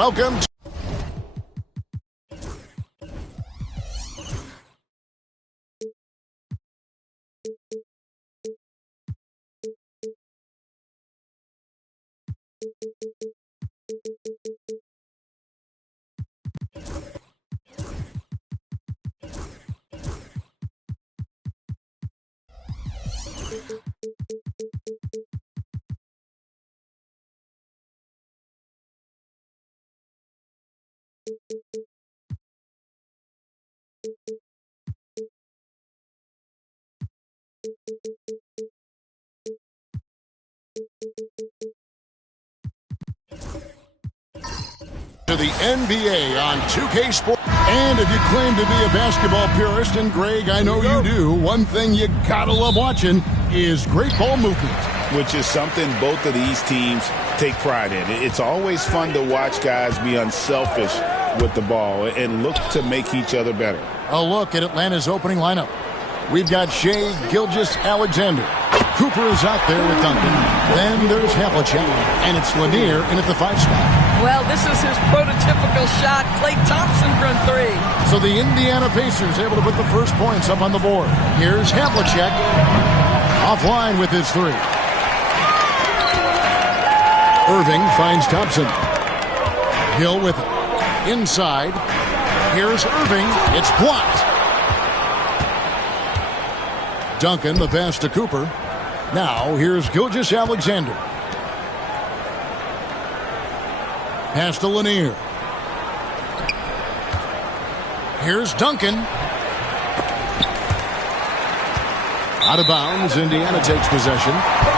Welcome to the NBA on 2K Sports. And if you claim to be a basketball purist, and Greg, I know you do, one thing you gotta love watching is great ball movement. Which is something both of these teams take pride in. It's always fun to watch guys be unselfish with the ball and look to make each other better. A look at Atlanta's opening lineup. We've got Shai Gilgeous-Alexander. Cooper is out there with Duncan. Then there's Havlicek, and it's Lanier in at the 5 spot. Well, this is his prototypical shot. Klay Thompson from 3. So the Indiana Pacers able to put the first points up on the board. Here's Havlicek. Offline with his 3. Irving finds Thompson. Hill with it. Inside. Here's Irving. It's blocked. Duncan, the pass to Cooper. Now, here's Gilgeous-Alexander. Pass to Lanier. Here's Duncan. Out of bounds, Indiana takes possession.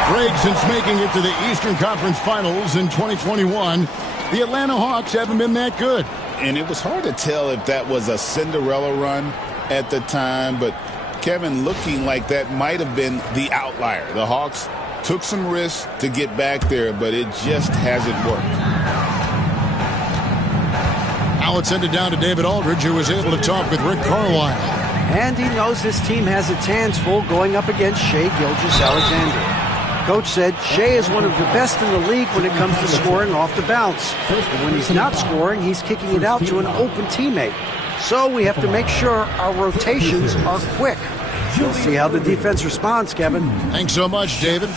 Greg, since making it to the Eastern Conference Finals in 2021, the Atlanta Hawks haven't been that good. And it was hard to tell if that was a Cinderella run at the time, but Kevin, looking like that might have been the outlier. The Hawks took some risks to get back there, but it just hasn't worked. Now it's sent it down to David Aldridge, who was able to talk with Rick Carlisle. And he knows his team has its hands full going up against Shai Gilgeous-Alexander. Coach said Shai is one of the best in the league when it comes to scoring off the bounce. And when he's not scoring, he's kicking it out to an open teammate. So we have to make sure our rotations are quick. We'll see how the defense responds, Kevin. Thanks so much, David.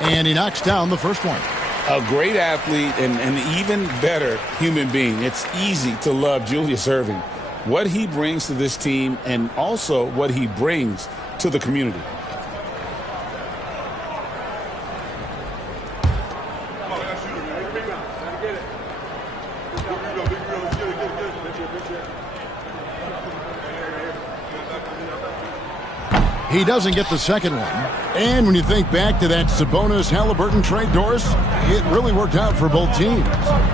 And he knocks down the first one. A great athlete and an even better human being. It's easy to love Julius Erving. What he brings to this team and also what he brings to the community. He doesn't get the second one. And when you think back to that Sabonis-Halliburton trade, Doris, it really worked out for both teams.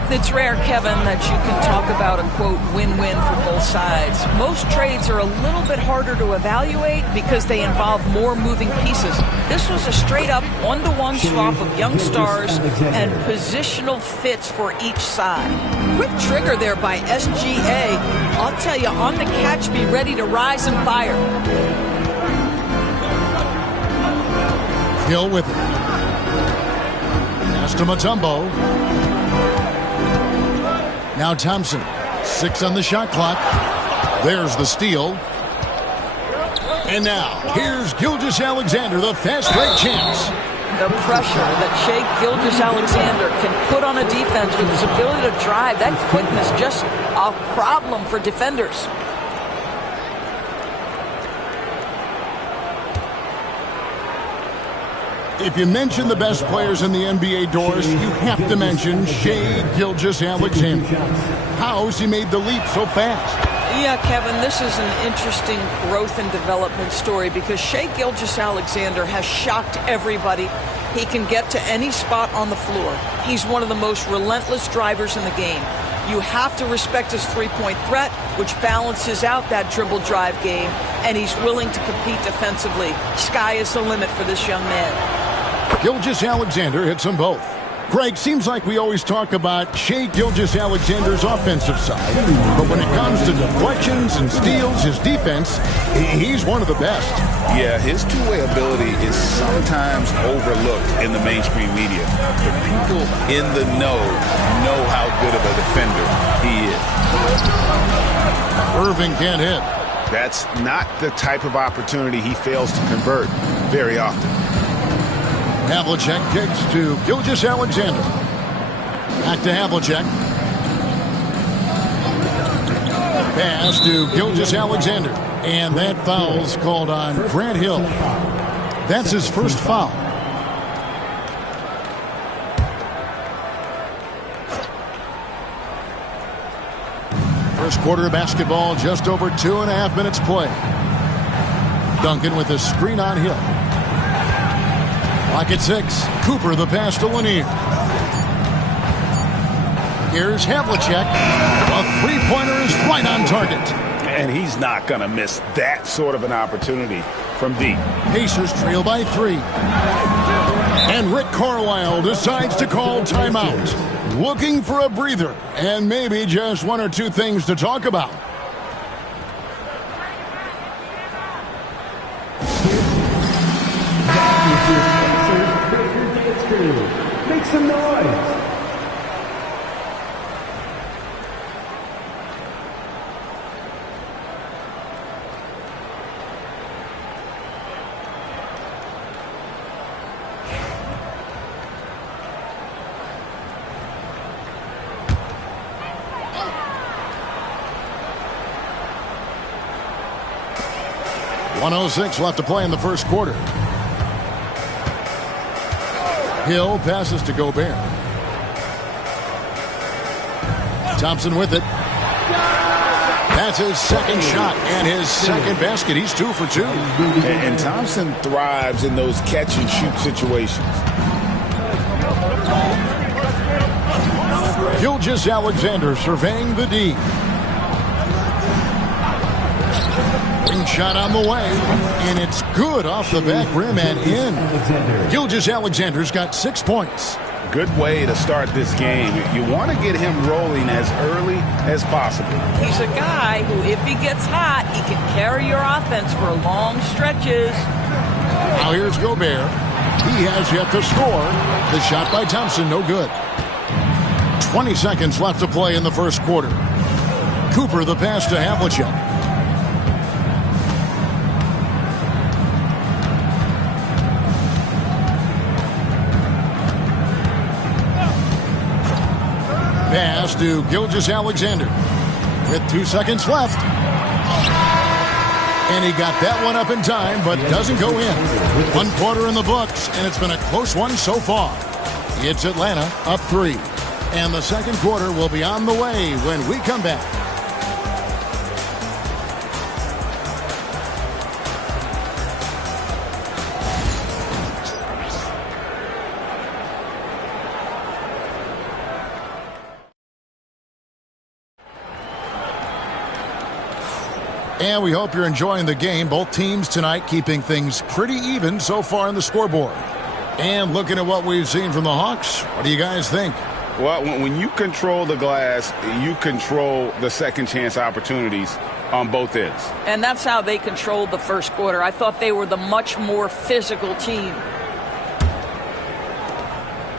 It's rare, Kevin, that you can talk about a, quote, win-win for both sides. Most trades are a little bit harder to evaluate because they involve more moving pieces. This was a straight-up one-to-one swap of young stars and positional fits for each side. Quick trigger there by SGA. I'll tell you, on the catch, be ready to rise and fire. Hill with it. Pass to Mutombo. Now Thompson. 6 on the shot clock. There's the steal. And now, here's Gilgeous-Alexander, the fast break champs. The pressure that Shai Gilgeous-Alexander can put on a defense with his ability to drive, that quickness, just a problem for defenders. If you mention the best players in the NBA, Doris, you have to mention Shai Gilgeous-Alexander. How has he made the leap so fast? Yeah, Kevin, this is an interesting growth and development story because Shai Gilgeous-Alexander has shocked everybody. He can get to any spot on the floor. He's one of the most relentless drivers in the game. You have to respect his three-point threat, which balances out that dribble drive game, and he's willing to compete defensively. Sky is the limit for this young man. Gilgeous-Alexander hits them both. Greg, seems like we always talk about Shai Gilgeous-Alexander's offensive side, but when it comes to deflections and steals, his defense, he's one of the best. Yeah, his two-way ability is sometimes overlooked in the mainstream media. The people in the know how good of a defender he is. Irving can't hit. That's not the type of opportunity he fails to convert very often. Havlicek kicks to Gilgeous-Alexander. Back to Havlicek. Pass to Gilgeous-Alexander. And that foul's called on Grant Hill. That's his first foul. First quarter of basketball, just over 2.5 minutes play. Duncan with a screen on Hill. Clock at 6. Cooper the pass to Lanier. Here's Havlicek. A three-pointer is right on target. And he's not going to miss that sort of an opportunity from deep. Pacers trail by 3. And Rick Carlisle decides to call timeout. Looking for a breather and maybe just one or two things to talk about. Make some noise. .106 left to play in the first quarter. Hill passes to Gobert. Thompson with it. That's his second shot and his second basket. He's 2 for 2. And Thompson thrives in those catch-and-shoot situations. Gilgeous-Alexander surveying the D. Shot on the way, and it's good off the back rim and in. Gilgeous-Alexander's got 6 points. Good way to start this game. You want to get him rolling as early as possible. He's a guy who, if he gets hot, he can carry your offense for long stretches. Now here's Gobert. He has yet to score. The shot by Thompson, no good. 20 seconds left to play in the first quarter. Cooper the pass to Havlicek. Pass to Gilgeous-Alexander with 2 seconds left. And he got that one up in time, but doesn't go in. 1 quarter in the books, and it's been a close one so far. It's Atlanta up 3. And the second quarter will be on the way when we come back. And we hope you're enjoying the game. Both teams tonight keeping things pretty even so far on the scoreboard. And looking at what we've seen from the Hawks, what do you guys think? Well, when you control the glass, you control the second chance opportunities on both ends. And that's how they controlled the first quarter. I thought they were the much more physical team.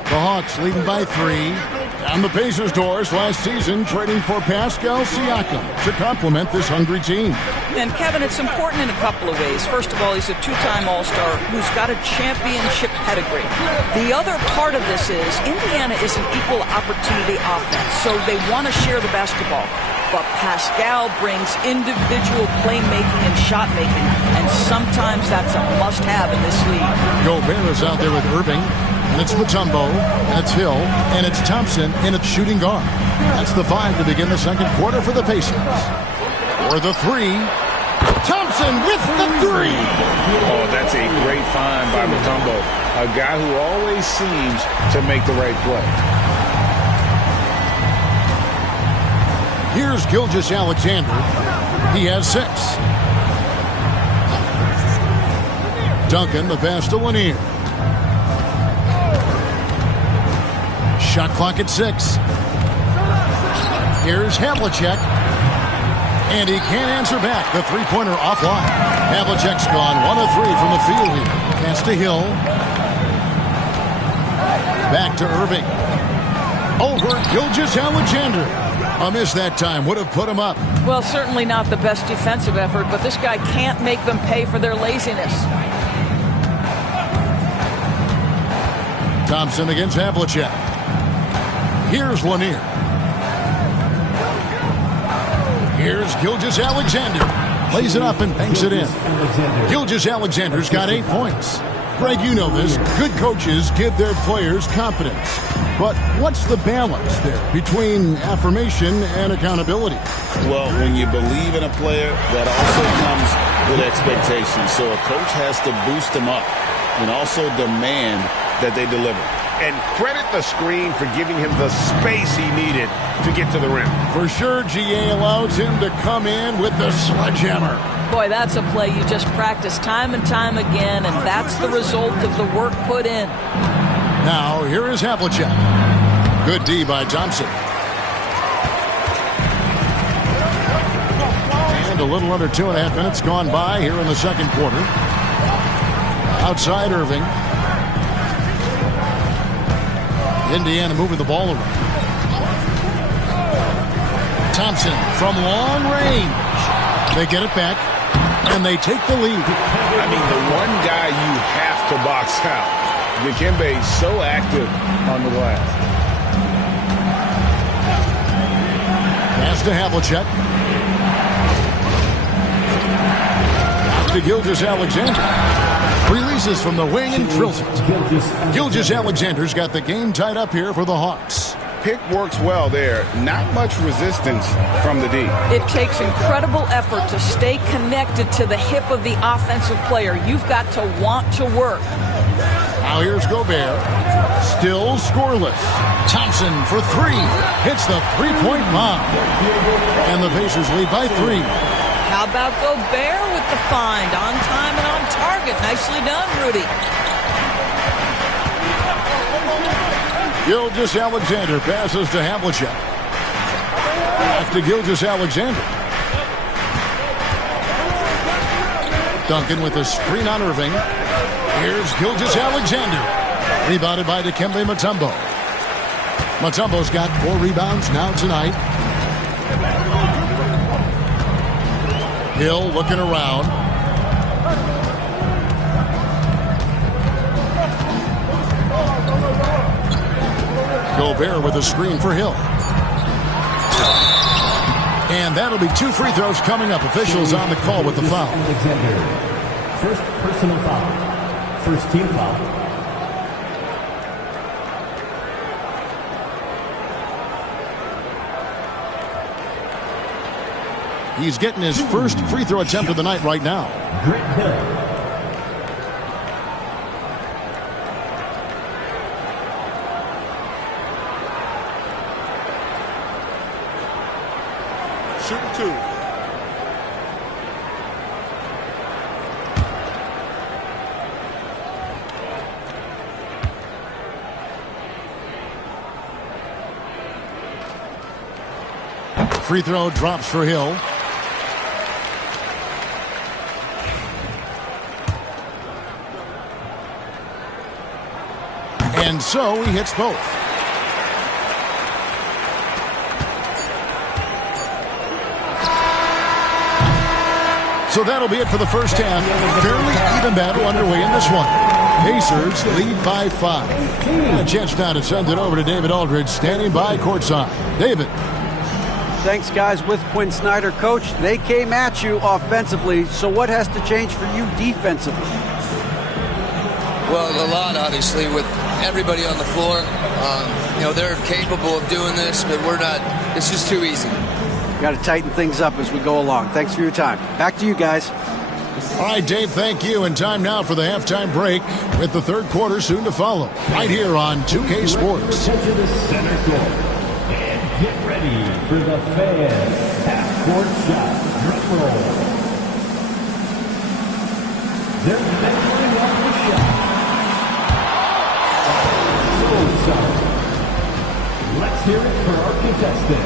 The Hawks leading by 3. On the Pacers' doors last season, trading for Pascal Siakam to complement this hungry team. And, Kevin, it's important in a couple of ways. First of all, he's a 2-time All-Star who's got a championship pedigree. The other part of this is Indiana is an equal opportunity offense, so they want to share the basketball. But Pascal brings individual playmaking and shot making, and sometimes that's a must-have in this league. Gobert is out there with Irving. And it's Mutombo, and it's Hill, and it's Thompson, and it's shooting guard. That's the 5 to begin the second quarter for the Pacers. For the 3, Thompson with the 3. Oh, that's a great find by Mutombo, a guy who always seems to make the right play. Here's Gilgeous-Alexander. He has 6. Duncan, the pass to Lanier. Shot clock at 6. Here's Havlicek. And he can't answer back. The three-pointer offline. Havlicek's gone 1 of 3 from the field here. Pass to Hill. Back to Irving. over Gilgeous-Alexander. A miss that time would have put him up. Well, certainly not the best defensive effort, but this guy can't make them pay for their laziness. Thompson against Havlicek. Here's Lanier. Here's Gilgeous-Alexander. Plays it up and banks it in. Gilgeous-Alexander's got 8 points. Greg, you know this. Good coaches give their players confidence. But what's the balance there between affirmation and accountability? Well, when you believe in a player, that also comes with expectations. So a coach has to boost them up and also demand that they deliver. And credit the screen for giving him the space he needed to get to the rim. For sure, GA allows him to come in with the sledgehammer. Boy, that's a play you just practice time and time again, and that's the result of the work put in. Now, here is Havlicek. Good D by Thompson. And a little under 2.5 minutes gone by here in the second quarter. Outside Irving. Indiana moving the ball around. Thompson from long range. They get it back, and they take the lead. I mean, the one guy you have to box out. Dikembe is so active on the glass. Pass to Havlicek. Out to Gilgeous-Alexander. Releases from the wing and drills it. Gilgeous-Alexander's got the game tied up here for the Hawks. Pick works well there. Not much resistance from the D. It takes incredible effort to stay connected to the hip of the offensive player. You've got to want to work. Now here's Gobert. Still scoreless. Thompson for 3. Hits the three-point bomb. And the Pacers lead by 3. How about Gobert with the find? On time and on target. Nicely done, Rudy. Gilgeous-Alexander passes to Havlicek. Back to Gilgeous-Alexander. Duncan with a screen on Irving. Here's Gilgeous-Alexander. Rebounded by Dikembe Mutombo. Mutombo's got 4 rebounds now tonight. Hill looking around. Gobert with a screen for Hill. And that'll be 2 free throws coming up. Officials on the call with the foul. Alexander. First personal foul. First team foul. He's getting his first free throw attempt of the night right now. Grant Hill. Shooting 2. Free throw drops for Hill. And so he hits both. So that'll be it for the first half. Fairly even battle underway in this one. Pacers lead by 5. A chance now to send it over to David Aldridge, standing by courtside. David. Thanks, guys. With Quinn Snyder, coach, they came at you offensively. So what has to change for you defensively? Well, a lot, obviously, with everybody on the floor. They're capable of doing this, but we're not. It's just too easy. Got to tighten things up as we go along. Thanks for your time. Back to you guys. All right, Dave, thank you. And time now for the halftime break with the third quarter soon to follow. Right here on 2K Sports. To the center court. And get ready for the fan half-court shot. Drum roll. They're measuring on the shot. So, let's hear it for our contestant.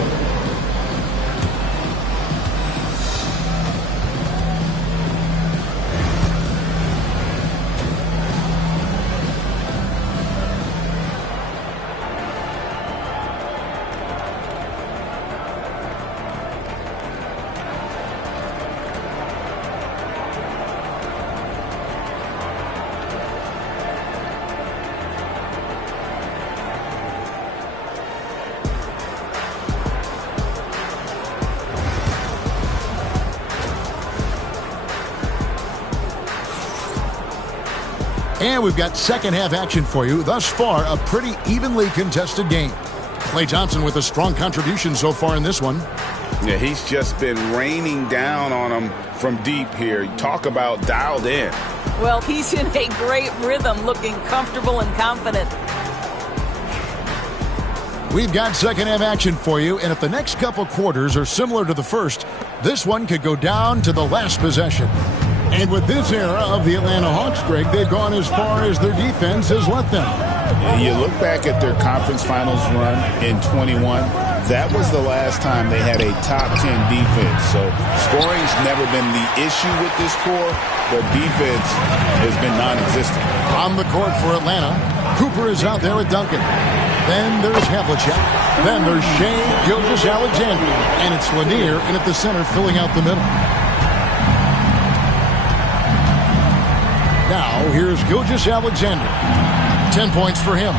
And we've got second half action for you. Thus far, a pretty evenly contested game. Klay Thompson with a strong contribution so far in this one. Yeah, he's just been raining down on him from deep here. Talk about dialed in. Well, he's in a great rhythm, looking comfortable and confident. We've got second half action for you, and if the next couple quarters are similar to the first, this one could go down to the last possession. And with this era of the Atlanta Hawks, Greg, they've gone as far as their defense has let them. You look back at their conference finals run in 21, that was the last time they had a top 10 defense. So scoring's never been the issue with this core, but defense has been non-existent. On the court for Atlanta, Cooper is out there with Duncan. Then there's Havlicek. Then there's Shai Gilgeous-Alexander. And it's Lanier in at the center filling out the middle. Now, here's Gilgeous-Alexander. 10 points for him.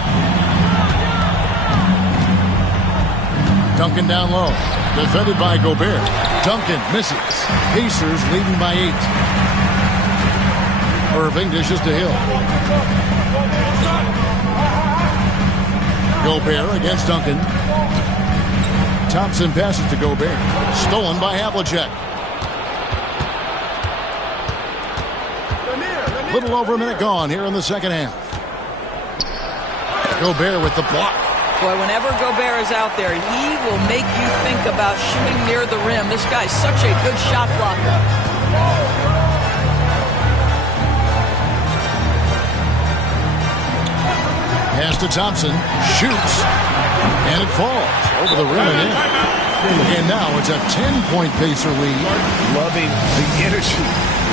Duncan down low. Defended by Gobert. Duncan misses. Pacers leading by 8. Irving dishes to Hill. Gobert against Duncan. Thompson passes to Gobert. Stolen by Havlicek. Little over a minute gone here in the second half. Gobert with the block. Boy, whenever Gobert is out there, he will make you think about shooting near the rim. This guy's such a good shot blocker. Pass to Thompson. Shoots. And it falls over the rim and in. And now it's a 10-point Pacer lead. Loving the energy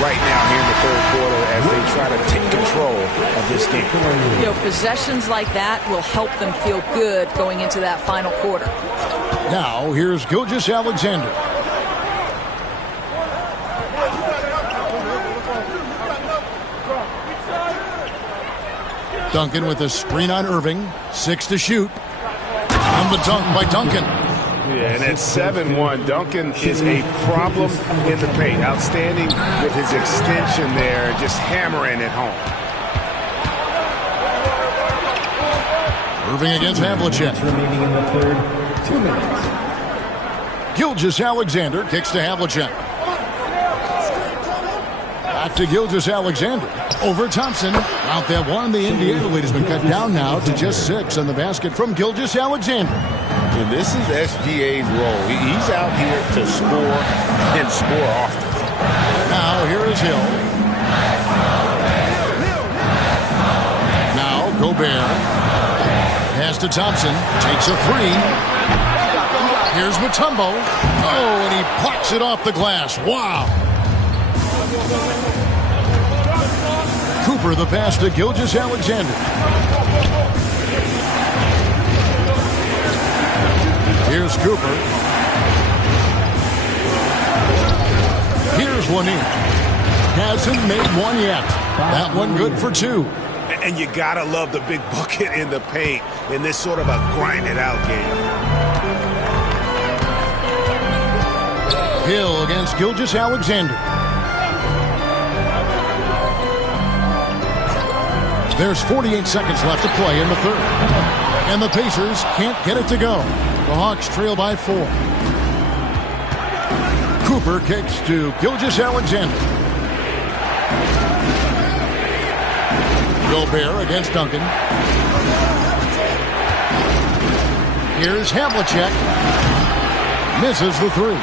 right now here in the third quarter as they try to take control of this game. You know, possessions like that will help them feel good going into that final quarter. Now, here's Gilgeous-Alexander. Duncan with a screen on Irving. 6 to shoot. On the dunk by Duncan. Yeah, and at 7-1, Duncan is a problem in the paint. Outstanding with his extension there, just hammering it home. Irving against Havlicek. Remaining in the third, 2 minutes. Gilgeous-Alexander kicks to Havlicek. Back to Gilgeous-Alexander. Over Thompson. Out that one. The Indiana lead has been cut down now to just 6 on the basket from Gilgeous-Alexander. And this is SGA's role. He's out here to score and score often. Now here is Hill. Now Gobert. Pass to Thompson. Takes a 3. Here's Mutombo. Oh, and he plucks it off the glass. Wow. Cooper the pass to Gilgeous-Alexander. Here's Cooper. Here's Lanier. Hasn't made one yet. That one good for 2. And you gotta love the big bucket in the paint in this sort of a grinded out game. Hill against Gilgeous-Alexander. There's 48 seconds left to play in the third. And the Pacers can't get it to go. The Hawks trail by 4. Cooper kicks to Gilgeous-Alexander. Gobert against Duncan. Here's Havlicek. Misses the 3.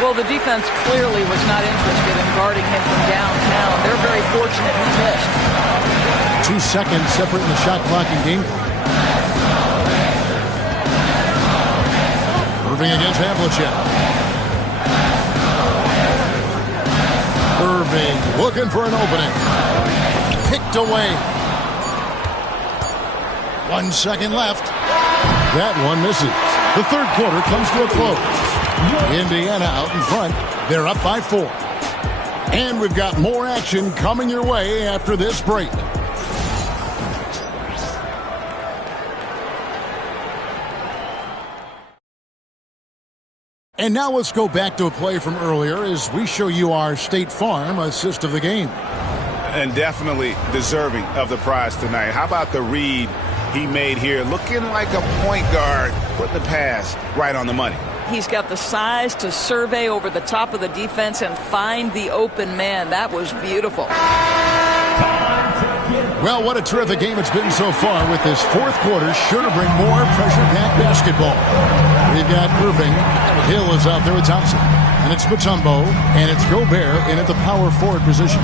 Well, the defense clearly was not interested in guarding him from downtown. They're very fortunate he missed. 2 seconds separating the shot clock and game clock. Irving against Havlicek. Irving looking for an opening. Picked away. 1 second left. That one misses. The third quarter comes to a close. Indiana out in front. They're up by 4. And we've got more action coming your way after this break. And now let's go back to a play from earlier as we show you our State Farm assist of the game. And definitely deserving of the prize tonight. How about the read he made here? Looking like a point guard, putting the pass right on the money. He's got the size to survey over the top of the defense and find the open man. That was beautiful. Well, what a terrific game it's been so far, with this fourth quarter sure to bring more pressure-packed basketball. We've got Irving. Hill is out there with Thompson. And it's Mutombo. And it's Gobert in at the power forward position.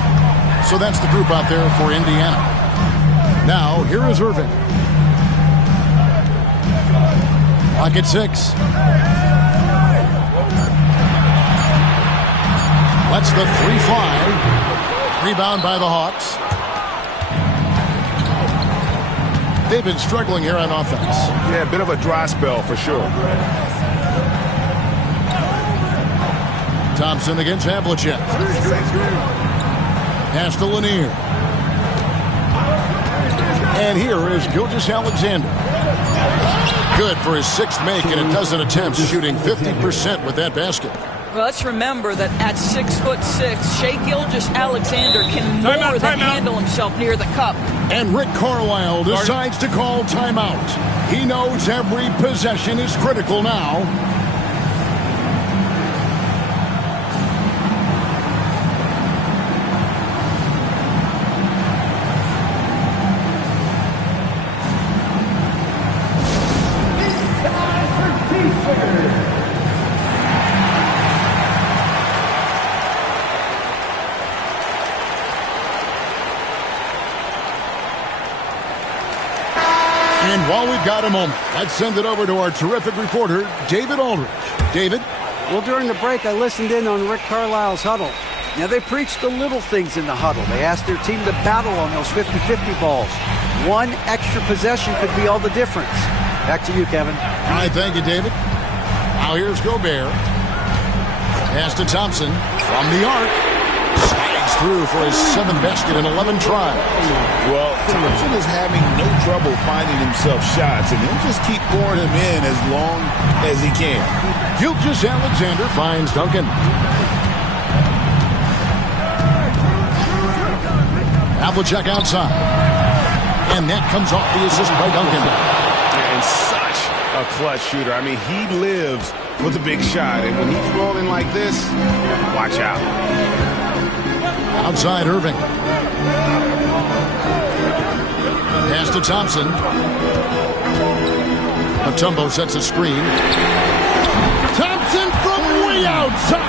So that's the group out there for Indiana. Now, here is Irving. Clock at 6. Lets the 3 fly. Rebound by the Hawks. They've been struggling here on offense. Yeah, a bit of a dry spell for sure. Thompson against Havlicek. Pass to Lanier. And here is Gilgeous-Alexander. Good for his 6th make in a dozen attempts, shooting 50% with that basket. Well, let's remember that at 6'6", Shai Gilgeous-Alexander can more than handle himself near the cup. And Rick Carlisle decides to call timeout. He knows every possession is critical now. And while we've got a moment, let's send it over to our terrific reporter, David Aldridge. David? Well, during the break, I listened in on Rick Carlisle's huddle. Now, they preached the little things in the huddle. They asked their team to battle on those 50-50 balls. One extra possession could be all the difference. Back to you, Kevin. All right, thank you, David. Now here's Gobert. Pass to Thompson from the arc. Slides through for his 7th basket in 11 tries. Well, Thompson is having no trouble finding himself shots, and he'll just keep pouring them in as long as he can. Gilgeous-Alexander finds Duncan. Havlicek outside. And that comes off the assist by Duncan. And such a clutch shooter. I mean, he lives with a big shot, and when he's rolling like this, watch out. Outside Irving. Pass to Thompson. Mutombo sets a screen. Thompson from way outside.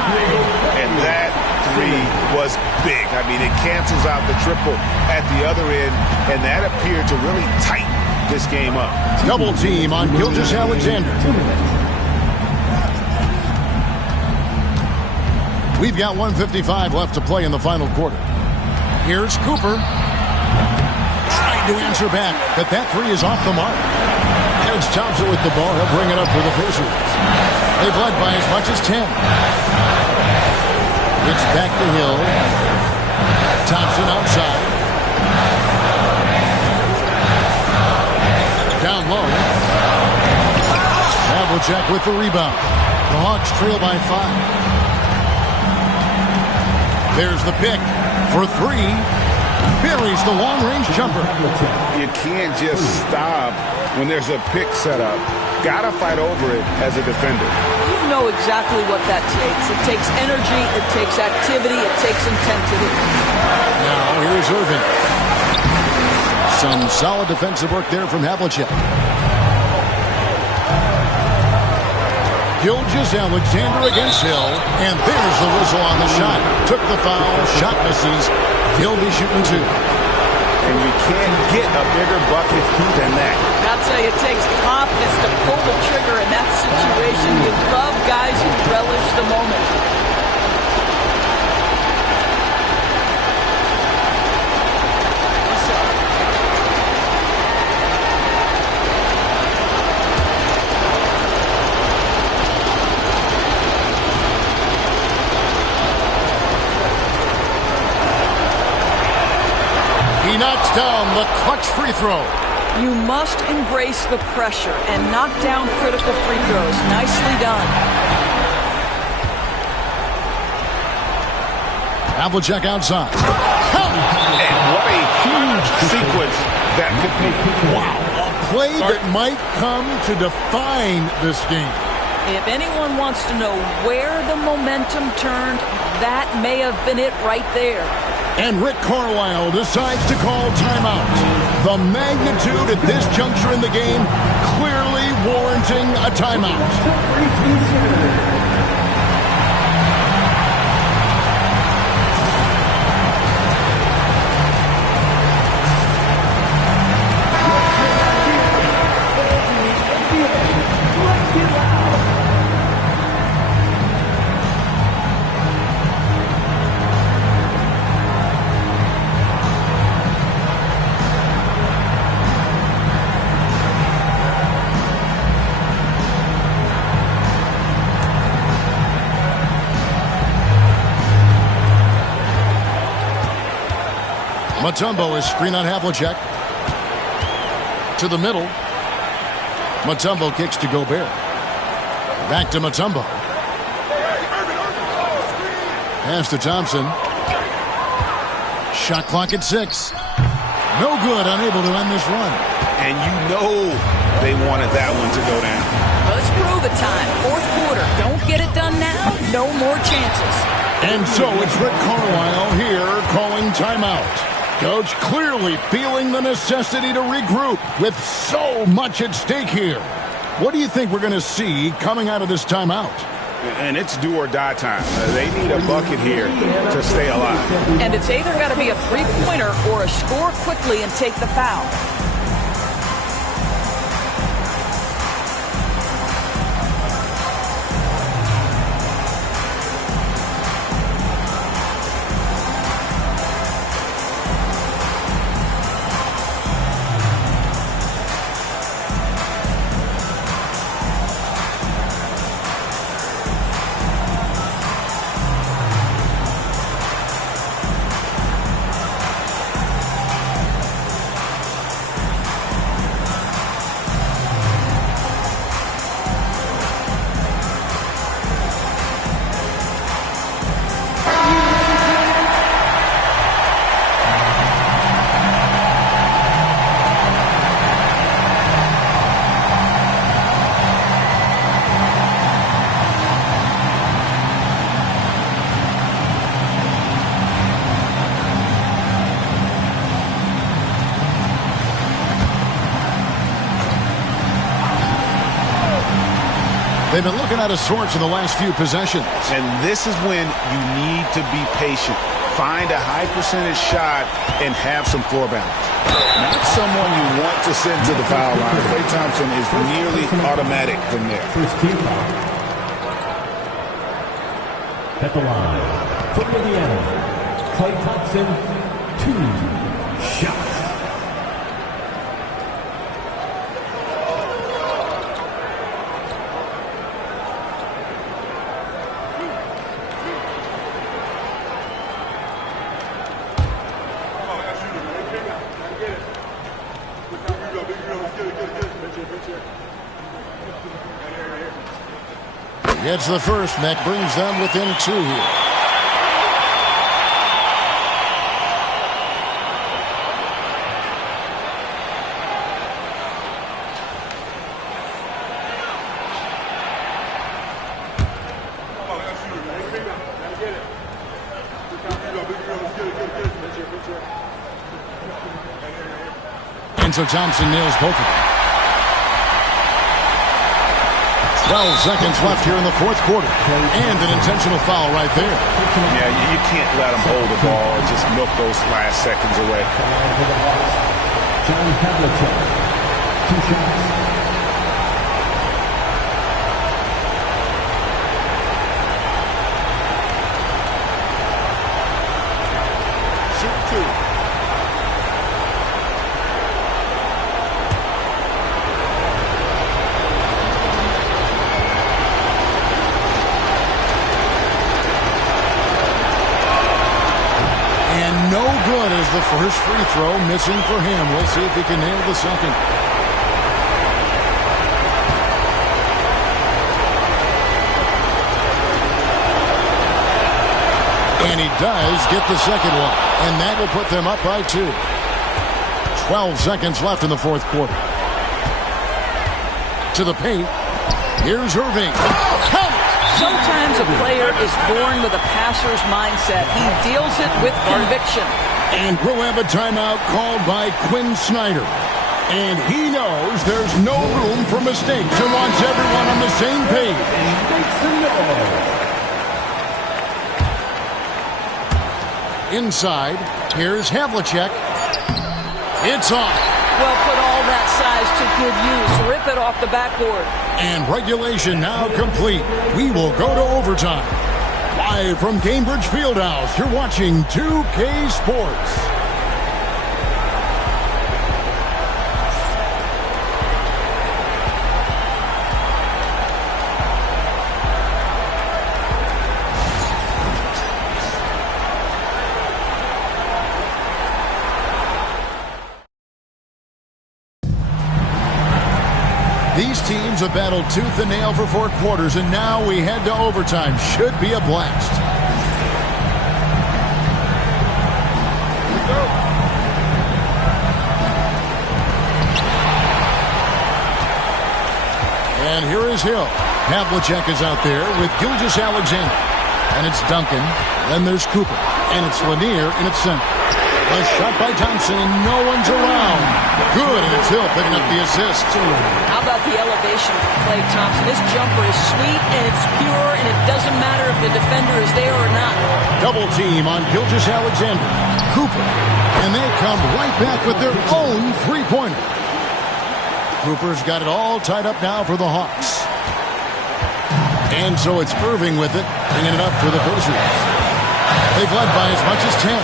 And that 3 was big. I mean, it cancels out the triple at the other end, and that appeared to really tighten this game up. Double team on Gilgeous-Alexander. We've got 1:55 left to play in the final quarter. Here's Cooper. Trying to answer back, but that 3 is off the mark. There's Thompson with the ball. He'll bring it up for the Pacers. They've led by as much as 10. It's back to Hill. Thompson outside. Down low. Havlicek with the rebound. The Hawks trail by 5. There's the pick for 3. Buries the long-range jumper. You can't just stop when there's a pick set up. Gotta fight over it as a defender. You know exactly what that takes. It takes energy, it takes activity, it takes intensity. Now here's Irving. Some solid defensive work there from Havlicek. Gilgeous-Alexander against Hill, and there's the whistle on the shot. Took the foul, shot misses. He'll be shooting 2. And you can't get a bigger bucket than that. I'll tell you, it takes confidence to pull the trigger in that situation. You love guys who relish the moment. He knocks down the clutch free throw. You must embrace the pressure and knock down critical free throws. Nicely done. Havlicek outside. And that could be. Wow, a play that might come to define this game. If anyone wants to know where the momentum turned, that may have been it right there. And Rick Carlisle decides to call timeout. The magnitude at this juncture in the game clearly warranting a timeout. Mutombo is screen on Havlicek. To the middle. Mutombo kicks to Gobert. Back to Mutombo. Pass to Thompson. Shot clock at 6. No good, unable to end this run. And you know they wanted that one to go down. Let's prove it time. Fourth quarter. Don't get it done now. No more chances. And so it's Rick Carlisle here calling timeout. Coach clearly feeling the necessity to regroup with so much at stake here. What do you think we're going to see coming out of this timeout? And it's do or die time. They need a bucket here to stay alive. And it's either got to be a three-pointer or a score quickly and take the foul. They've been looking out of sorts in the last few possessions. And this is when you need to be patient. Find a high percentage shot and have some floor balance. Not someone you want to send to the foul line. Klay Thompson is nearly automatic from there. First team foul. At the line, for Indiana, Klay Thompson, 2 shots. Gets the first, and that brings them within 2 here. And so Thompson nails both of them. 12 seconds left here in the fourth quarter. And an intentional foul right there. Yeah, you can't let them hold the ball and just milk those last seconds away. John Havlicek, 2 shots. The first free throw missing for him. We'll see if he can nail the second. And he does get the second one. And that will put them up by 2. 12 seconds left in the fourth quarter. To the paint. Here's Irving. Count! Sometimes a player is born with a passer's mindset. He deals it with conviction. And we'll have a timeout called by Quinn Snyder. And he knows there's no room for mistakes and wants everyone on the same page. Inside, here's Havlicek. It's off. Well, put all that size to good use. Rip it off the backboard. And regulation now complete. We will go to overtime. Live from Cambridge Fieldhouse, you're watching 2K Sports. These teams have battled tooth and nail for 4 quarters, and now we head to overtime. Should be a blast. And here is Hill. Havlicek is out there with Gilgeous-Alexander. And it's Duncan. Then there's Cooper. And it's Lanier in its center. A shot by Thompson, and no one's around. Good, and it's Hill picking up the assist. How about the elevation from Klay Thompson? This jumper is sweet, and it's pure, and it doesn't matter if the defender is there or not. Double team on Gilgeous-Alexander. Cooper. And they come right back with their own three-pointer. Cooper's got it all tied up now for the Hawks. And so it's Irving with it, bringing it up for the Pacers. They've led by as much as 10.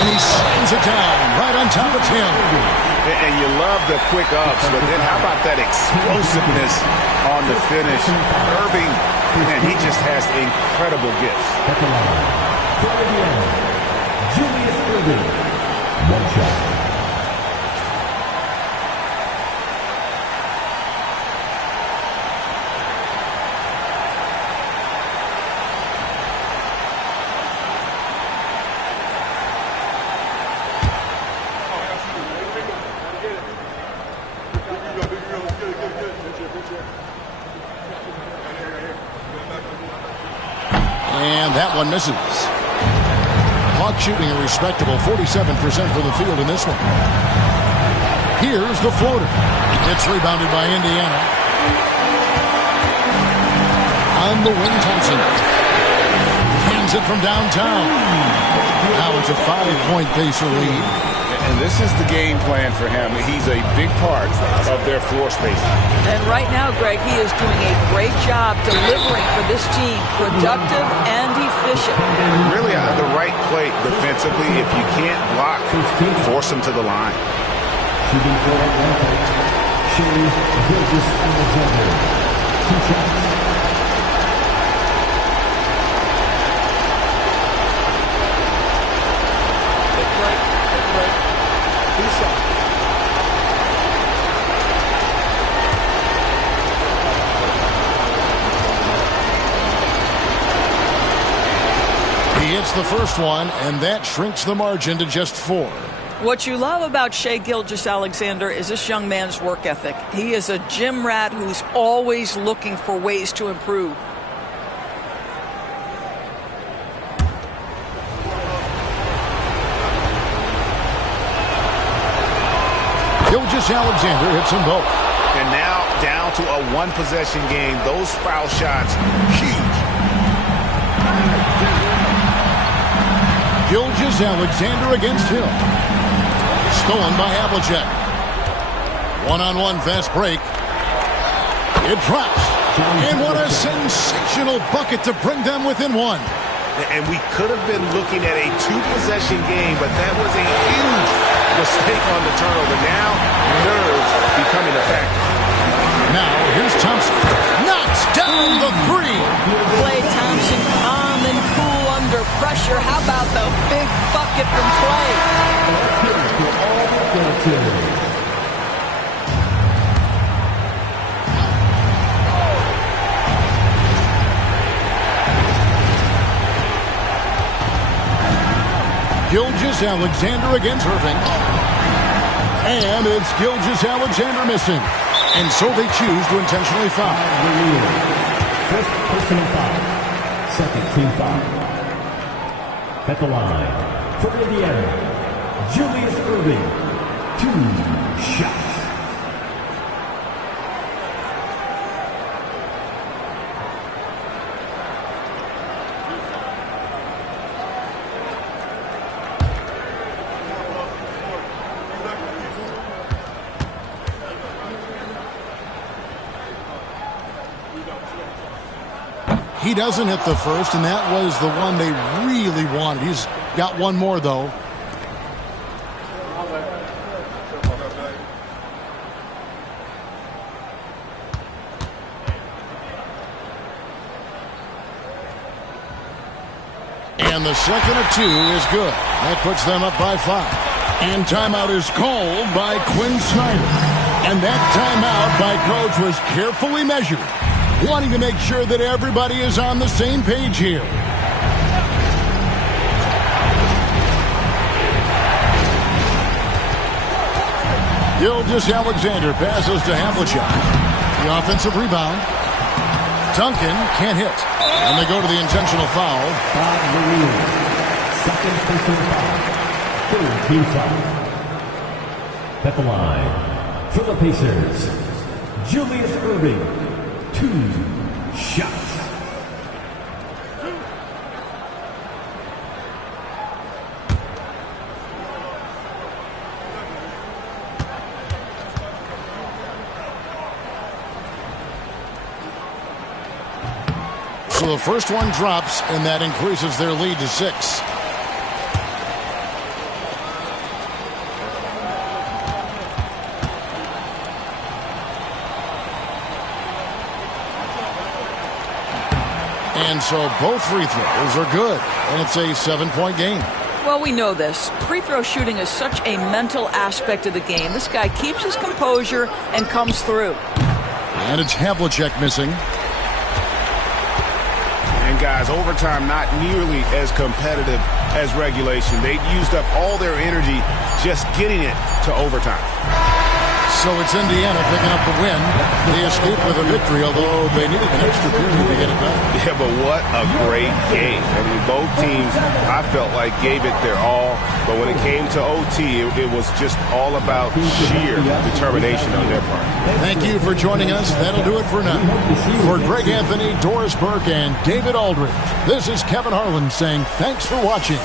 And he slams it down right on top of Tim. And you love the quick ups, but then how about that explosiveness on the finish? Irving, man, he just has incredible gifts. Julius Irving. One shot. And that one misses. Hawks shooting a respectable 47% from the field in this one. Here's the floater. It's rebounded by Indiana. On the wing, Thompson. Hands it from downtown. Now it's a 5-point Pacer lead. And this is the game plan for him. He's a big part of their floor spacing. And right now, Greg, he is doing a great job delivering for this team. Productive and efficient. Really the right play defensively. If you can't block, force him to the line. Shooting for Atlanta. Shea Gilgeous-Alexander. 2 shots. He hits the first one, and that shrinks the margin to just 4. What you love about Shea Gilgeous-Alexander is this young man's work ethic. He is a gym rat who's always looking for ways to improve. Gilgeous-Alexander hits them both. And now down to a one-possession game. Those foul shots, huge. Gilgeous-Alexander against Hill. Stolen by Havlicek. One-on-one fast break. It drops. And what a sensational bucket to bring them within 1. And we could have been looking at a 2-possession game, but that was a huge mistake on the turnover. Now, nerves becoming a factor. Now, here's Thompson. Knocks down the 3. Klay Thompson calm and cool under pressure. How about the big bucket from Klay? Gilgeous-Alexander against Irving. And it's Gilgeous-Alexander missing. And so they choose to intentionally foul. First personal foul. Second team foul. At the line, for Indiana, Julius Irving. 2 shots. He doesn't hit the first, and that was the one they really wanted. He's got one more, though. And the second of 2 is good. That puts them up by 5. And timeout is called by Quinn Snyder. And that timeout by Coach was carefully measured, wanting to make sure that everybody is on the same page here. Gilgeous-Alexander passes to Havlicek. The offensive rebound. Duncan can't hit. And they go to the intentional foul. Bob Marine. Second personal foul. Third team foul. At the line, for the Pacers, Julius Irving. 2 shots. So the first one drops, and that increases their lead to 6. And so both free throws are good, and it's a 7-point game. Well, we know this. Free throw shooting is such a mental aspect of the game. This guy keeps his composure and comes through. And it's Havlicek missing. And guys, overtime not nearly as competitive as regulation. They used up all their energy just getting it to overtime. So it's Indiana picking up the win. They escaped with a victory, although they needed an extra period to get it done. Yeah, but what a great game. I mean, both teams, I felt like, gave it their all. But when it came to OT, it was just all about sheer determination on their part. Thank you for joining us. That'll do it for now. For Greg Anthony, Doris Burke, and David Aldridge, this is Kevin Harlan saying thanks for watching.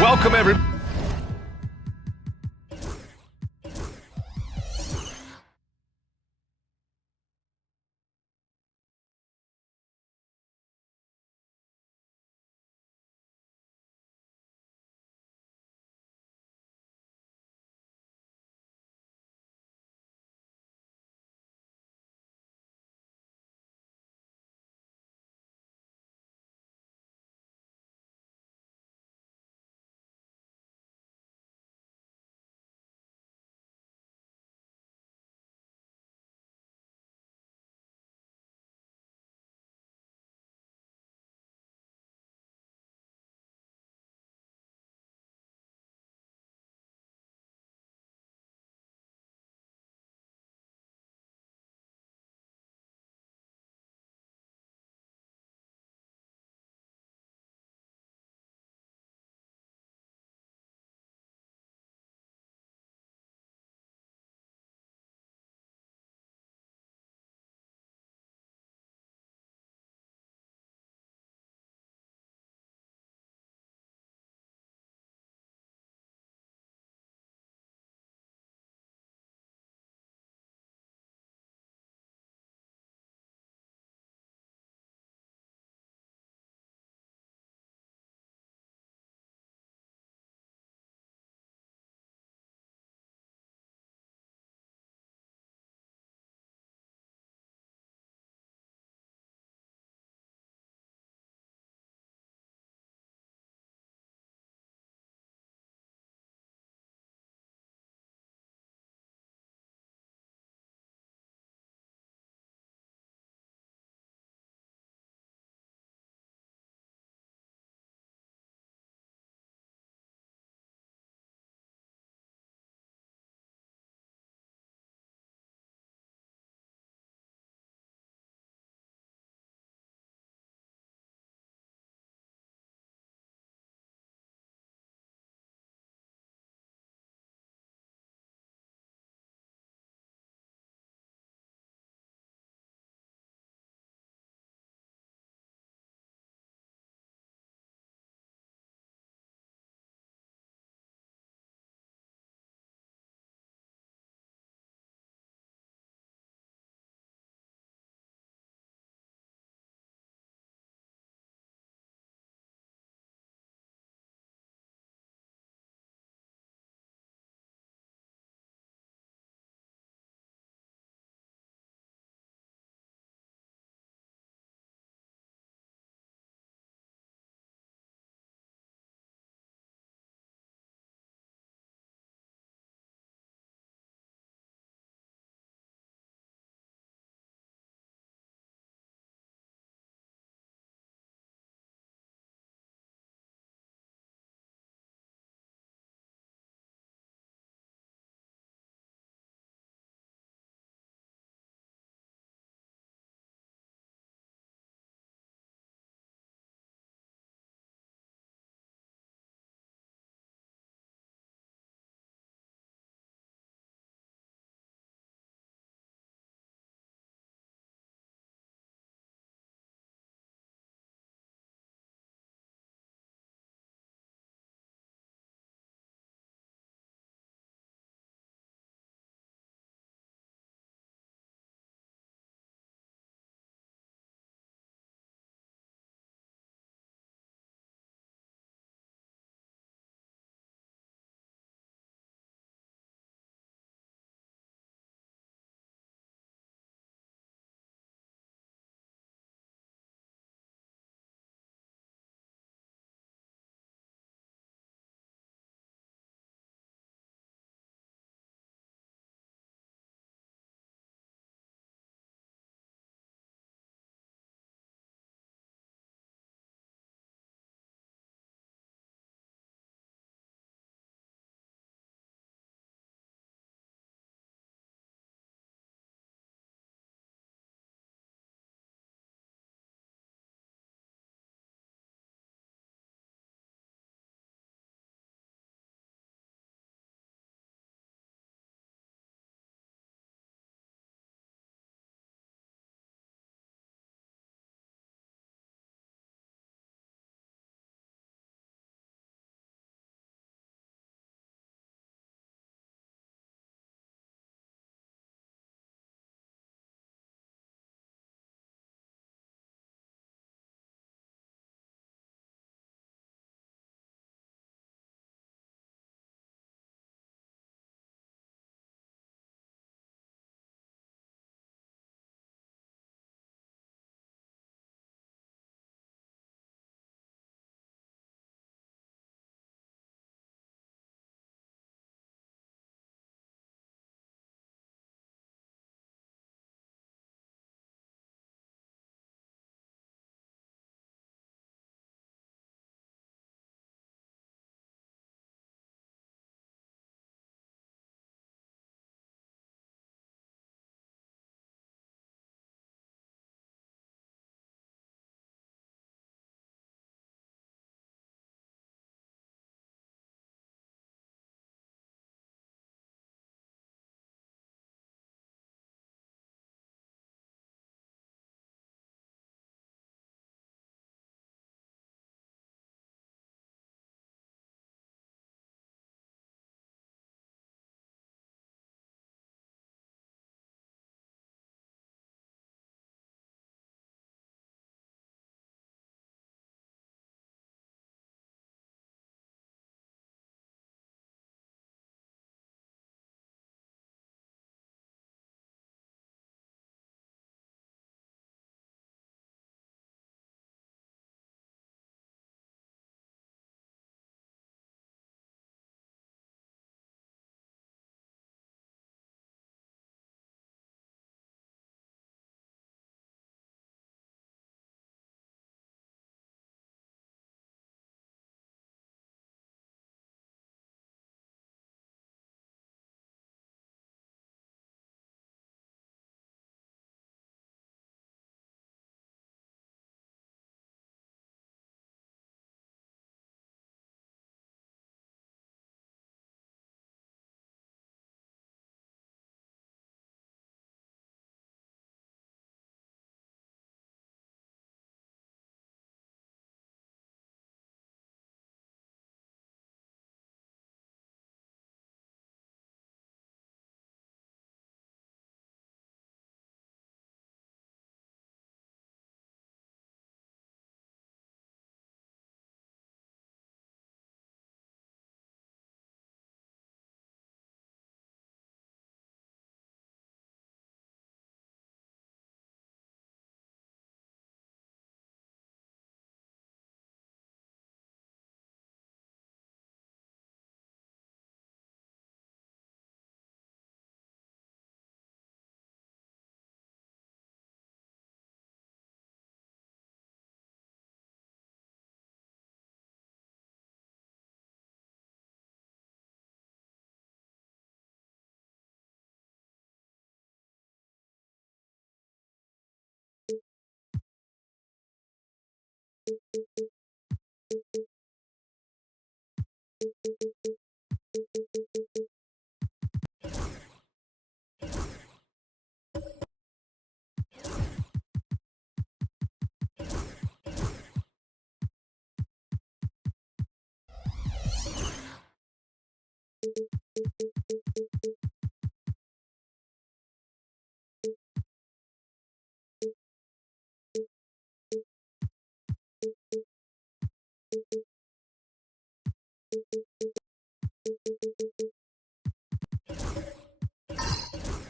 Welcome, everybody.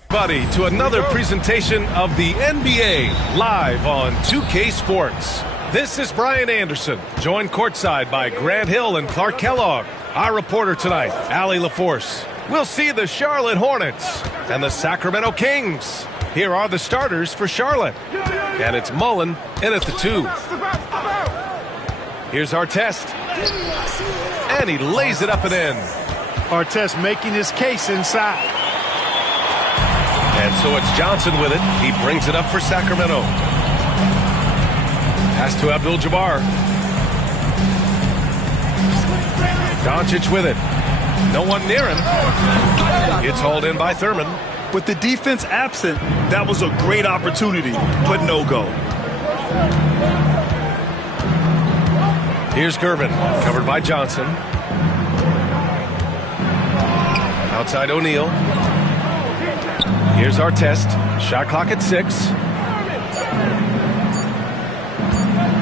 Buddy, to another presentation of the NBA live on 2K Sports. This is Brian Anderson, joined courtside by Grant Hill and Clark Kellogg. Our reporter tonight, Allie LaForce. We'll see the Charlotte Hornets and the Sacramento Kings. Here are the starters for Charlotte. And it's Mullen in at the 2. Here's Artest. And he lays it up and in. Artest making his case inside. And so it's Johnson with it. He brings it up for Sacramento. Pass to Abdul-Jabbar. Doncic with it. No one near him. It's hauled in by Thurman. With the defense absent, that was a great opportunity, but no go. Here's Gervin, covered by Johnson. Outside O'Neal. Here's Artest. Shot clock at 6.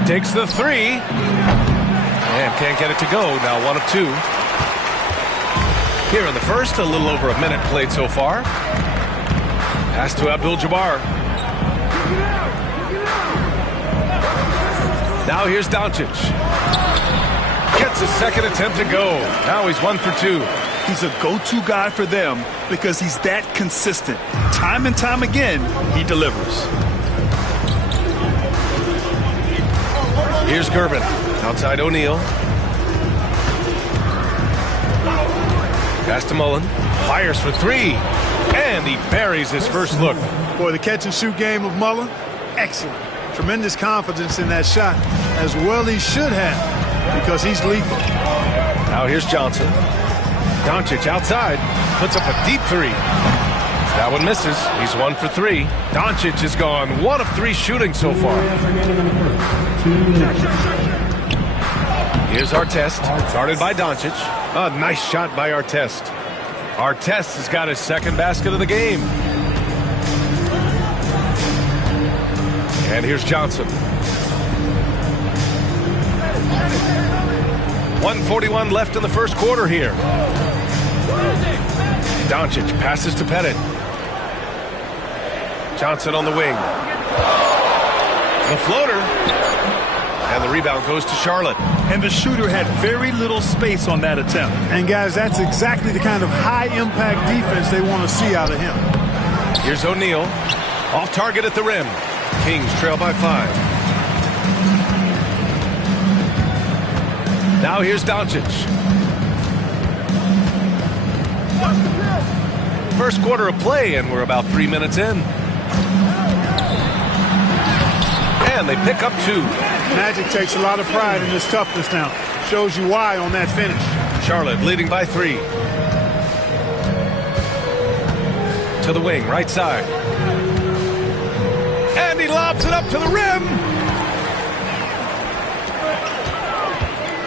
Takes the 3. And can't get it to go. Now 1 of 2. Here in the first, a little over a minute played so far. Pass to Abdul-Jabbar. Now here's Doncic. Gets his second attempt to go. Now he's 1 for 2. He's a go-to guy for them because he's that consistent. Time and time again, he delivers. Here's Gervin. Outside O'Neal. Pass to Mullen. Fires for 3. And he buries his first look. Boy, the catch-and-shoot game of Mullen, excellent. Tremendous confidence in that shot, as well he should have, because he's lethal. Now here's Johnson. Doncic outside, puts up a deep 3. That one misses. He's 1 for 3. Doncic has gone 1 of 3 shooting so far. Here's Artest, guarded by Doncic. A nice shot by Artest. Artest has got his second basket of the game. And here's Johnson. 1:41 left in the first quarter here. Doncic passes to Pettit. Johnson on the wing. The floater. And the rebound goes to Charlotte. And the shooter had very little space on that attempt. And guys, that's exactly the kind of high-impact defense they want to see out of him. Here's O'Neal. Off target at the rim. Kings trail by 5. Now here's Doncic. First quarter of play, and we're about 3 minutes in. And they pick up 2. Magic takes a lot of pride in this toughness now. Shows you why on that finish. Charlotte leading by 3. To the wing, right side. And he lobs it up to the rim.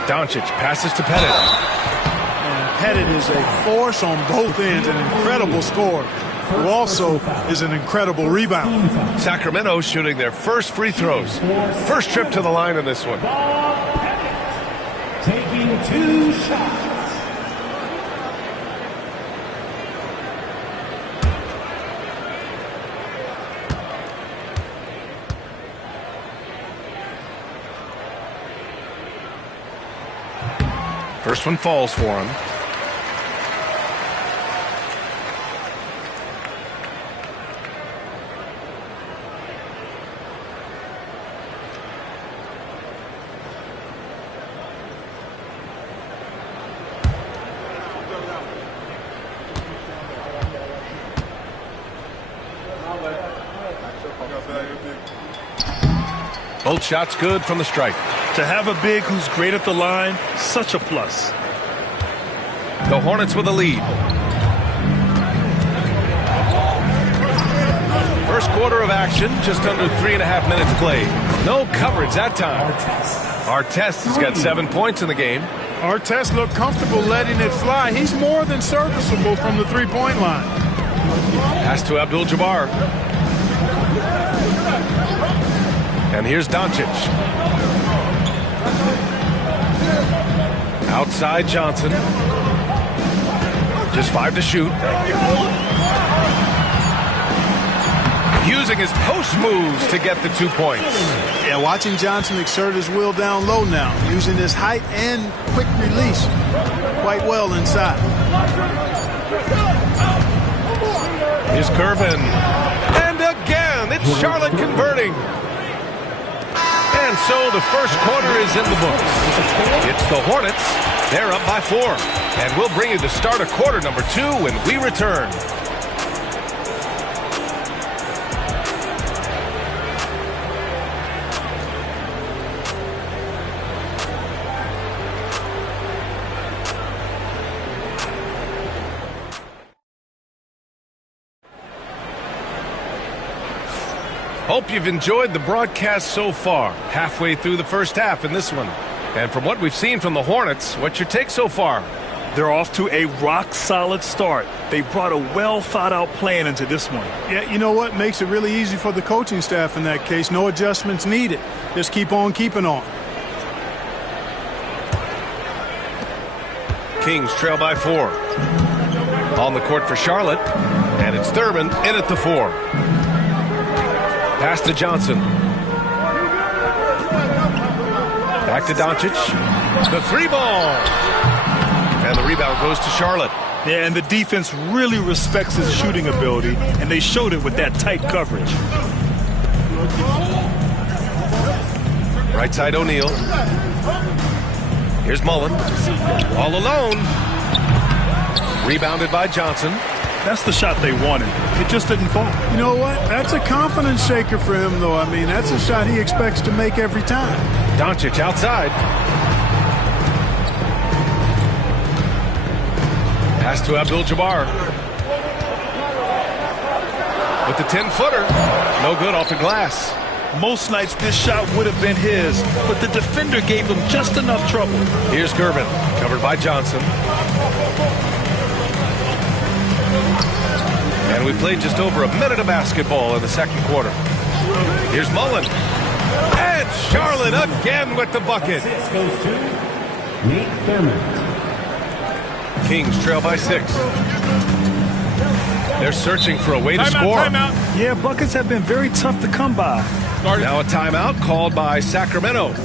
Doncic passes to Pettit. And Pettit is a force on both ends, an incredible scorer, who also is an incredible rebounder. Sacramento shooting their first free throws. First trip to the line in this one. Taking 2 shots. First one falls for him. Both shots good from the stripe. To have a big who's great at the line, such a plus. The Hornets with a lead. First quarter of action, just under 3.5 minutes played. No coverage that time. Artest has got 7 points in the game. Artest looked comfortable letting it fly. He's more than serviceable from the three-point line. Pass to Abdul-Jabbar. And here's Doncic. Outside Johnson. Just 5 to shoot. Using his post moves to get the 2 points. Yeah, watching Johnson exert his will down low now, using his height and quick release quite well inside. Here's Curvin. And again, it's Charlotte converting. And so the first quarter is in the books. It's the Hornets. They're up by 4. And we'll bring you the start of quarter number 2 when we return. Hope you've enjoyed the broadcast so far. Halfway through the first half in this one. And from what we've seen from the Hornets, what's your take so far? They're off to a rock-solid start. They brought a well-thought-out plan into this one. Yeah, you know what? Makes it really easy for the coaching staff in that case. No adjustments needed. Just keep on keeping on. Kings trail by 4. On the court for Charlotte. And it's Thurman in at the 4. Pass to Johnson. Back to Doncic. The 3-ball. And the rebound goes to Charlotte. Yeah, and the defense really respects his shooting ability, and they showed it with that tight coverage. Right side O'Neal. Here's Mullen. All alone. Rebounded by Johnson. That's the shot they wanted. It just didn't fall. You know what? That's a confidence shaker for him, though. I mean, that's a shot he expects to make every time. Doncic outside. Pass to Abdul-Jabbar. With the 10-footer. No good off the glass. Most nights this shot would have been his, but the defender gave him just enough trouble. Here's Gervin, covered by Johnson. And we played just over a minute of basketball in the second quarter. Here's Mullen. And Charlotte again with the bucket. Kings trail by 6. They're searching for a way to score. Timeout. Yeah, buckets have been very tough to come by. Now a timeout called by Sacramento.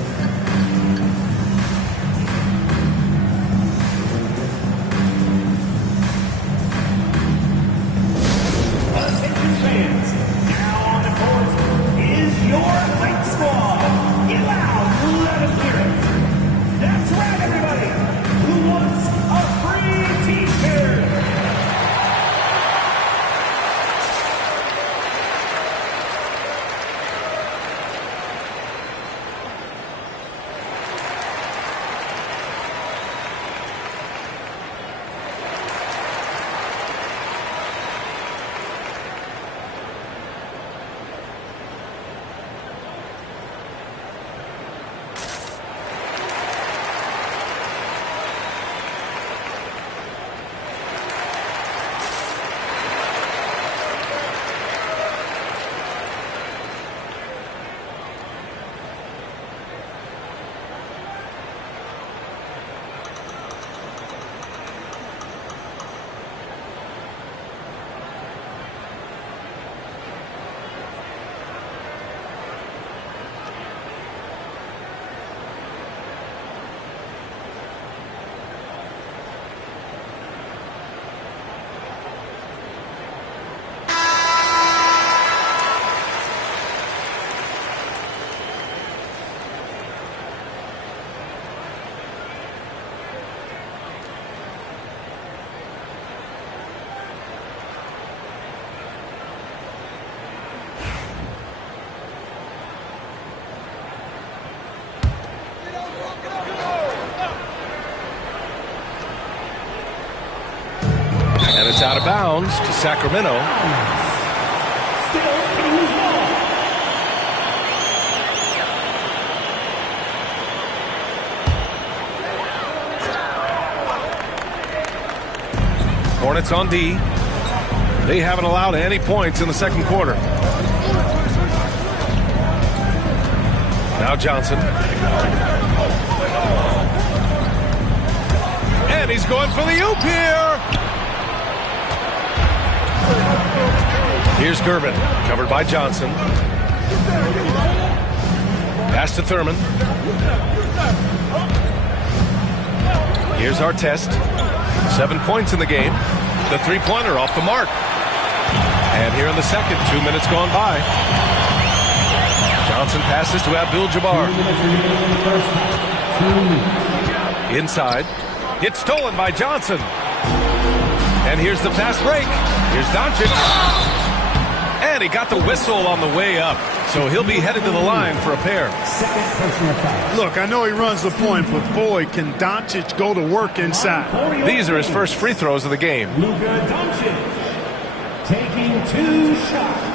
It's out of bounds to Sacramento. Hornets on D. They haven't allowed any points in the second quarter. Now Johnson. And he's going for the oop here. Here's Gervin, covered by Johnson. Pass to Thurman. Here's Artest. 7 points in the game. The three-pointer off the mark. And here in the second, 2 minutes gone by. Johnson passes to Abdul-Jabbar. Inside. It's stolen by Johnson. And here's the fast break. Here's Doncic. And he got the whistle on the way up. So he'll be headed to the line for a pair. Look, I know he runs the point, but boy, can Doncic go to work inside. These are his first free throws of the game. Luka Doncic taking 2 shots.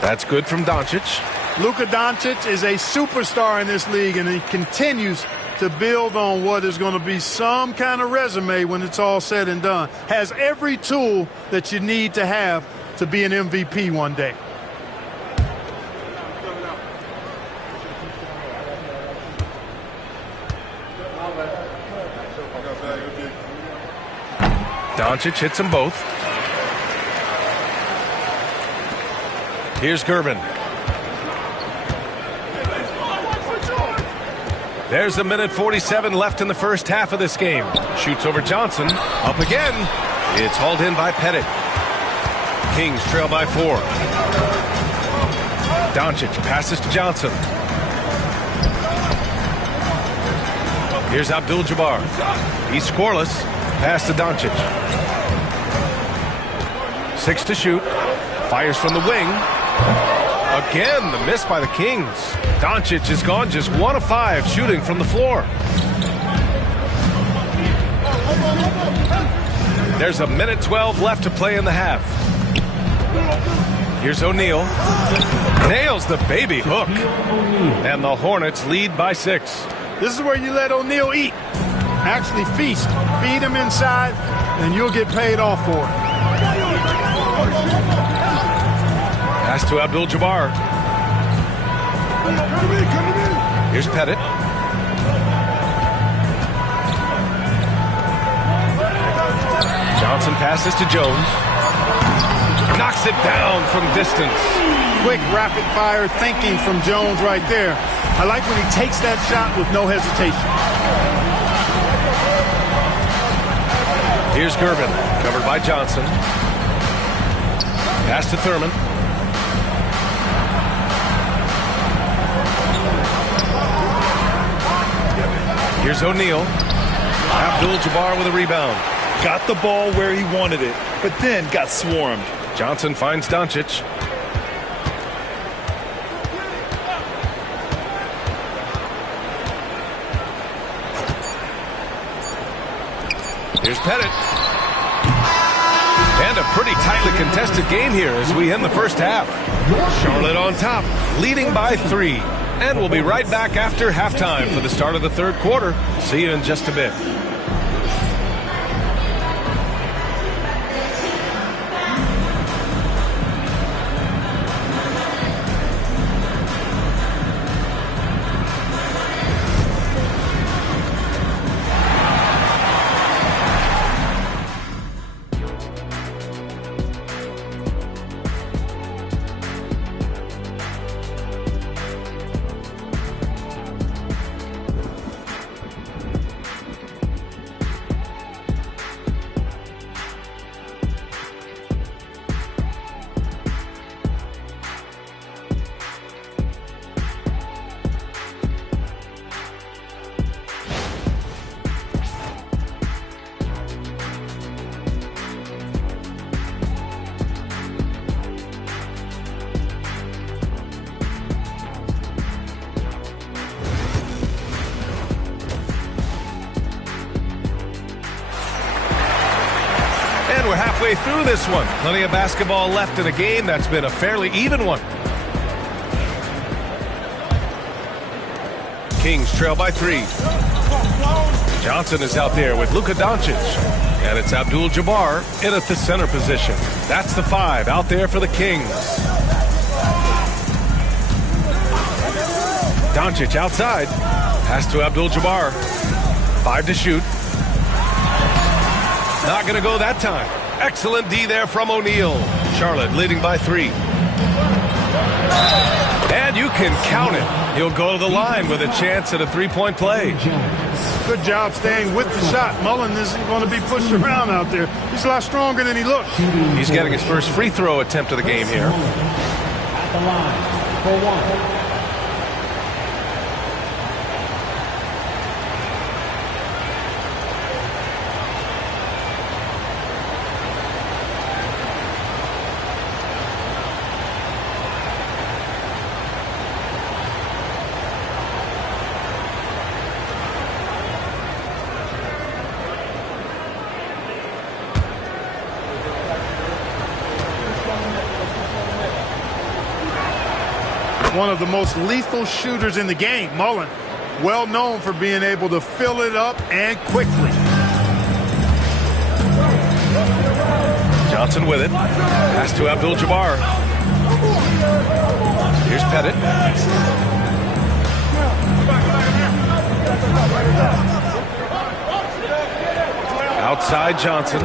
That's good from Doncic. Luka Doncic is a superstar in this league, and he continues to build on what is going to be some kind of resume when it's all said and done. Has every tool that you need to have to be an MVP one day. Doncic hits them both. Here's Gervin. There's a minute 47 left in the first half of this game. Shoots over Johnson. Up again. It's hauled in by Pettit. Kings trail by 4. Doncic passes to Johnson. Here's Abdul-Jabbar. He's scoreless. Pass to Doncic. 6 to shoot. Fires from the wing. Again, the miss by the Kings. Doncic has gone just 1 of 5 shooting from the floor. There's a minute 12 left to play in the half. Here's O'Neal. Nails the baby hook. And the Hornets lead by 6. This is where you let O'Neal eat. Actually feast. Feed him inside, and you'll get paid off for it. Pass to Abdul-Jabbar. Here's Pettit. Johnson passes to Jones. Knocks it down from distance. Quick, rapid-fire thinking from Jones right there. I like when he takes that shot with no hesitation. Here's Gervin, covered by Johnson. Pass to Thurman. Here's O'Neal. Abdul-Jabbar with a rebound. Got the ball where he wanted it, but then got swarmed. Johnson finds Doncic. Here's Pettit. And a pretty tightly contested game here as we end the first half. Charlotte on top, leading by 3. And we'll be right back after halftime for the start of the third quarter. See you in just a bit. halfway through this one. Plenty of basketball left in a game that's been a fairly even one. Kings trail by 3. Johnson is out there with Luka Doncic. And it's Abdul-Jabbar in at the center position. That's the 5 out there for the Kings. Doncic outside. Pass to Abdul-Jabbar. 5 to shoot. Not going to go that time. Excellent D there from O'Neal. Charlotte leading by 3. And you can count it. He'll go to the line with a chance at a three-point play. Good job staying with the shot. Mullen isn't going to be pushed around out there. He's a lot stronger than he looks. He's getting his first free throw attempt of the game here. At the line for 1. One of the most lethal shooters in the game, Mullen. Well known for being able to fill it up and quickly. Johnson with it. Pass to Abdul-Jabbar. Here's Pettit. Outside Johnson.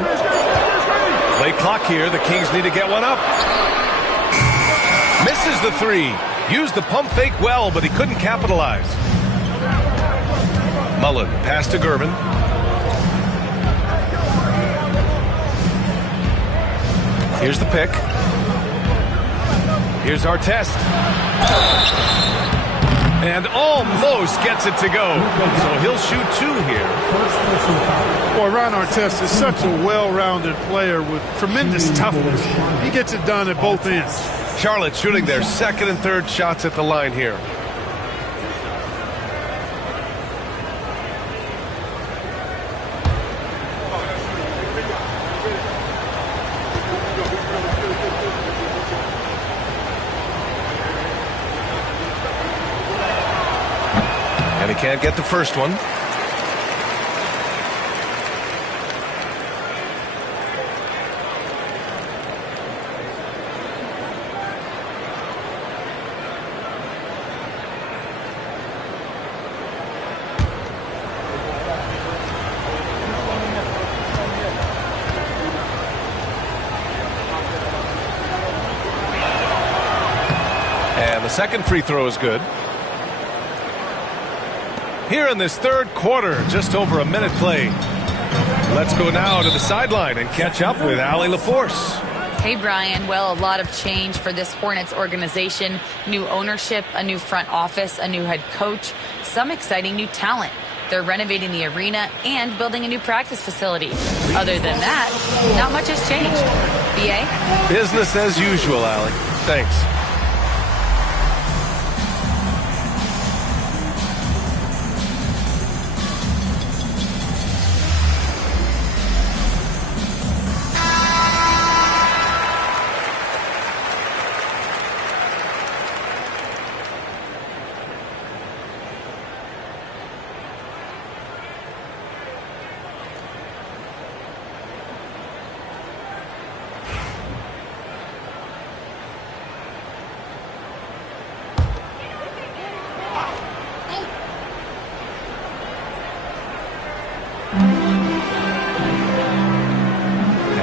Play clock here. The Kings need to get one up. Misses the 3. Used the pump fake well, but he couldn't capitalize. Mullen, pass to Gervin. Here's the pick. Here's Artest. And almost gets it to go. So he'll shoot 2 here. Boy, Ron Artest is such a well-rounded player with tremendous toughness. He gets it done at both ends. Charlotte shooting their second and third shots at the line here. And he can't get the first one. The second free throw is good. Here in this third quarter, just over a minute played. Let's go now to the sideline and catch up with Allie LaForce. Hey, Brian. Well, a lot of change for this Hornets organization. New ownership, a new front office, a new head coach, some exciting new talent. They're renovating the arena and building a new practice facility. Other than that, not much has changed. BA? Business as usual, Allie. Thanks.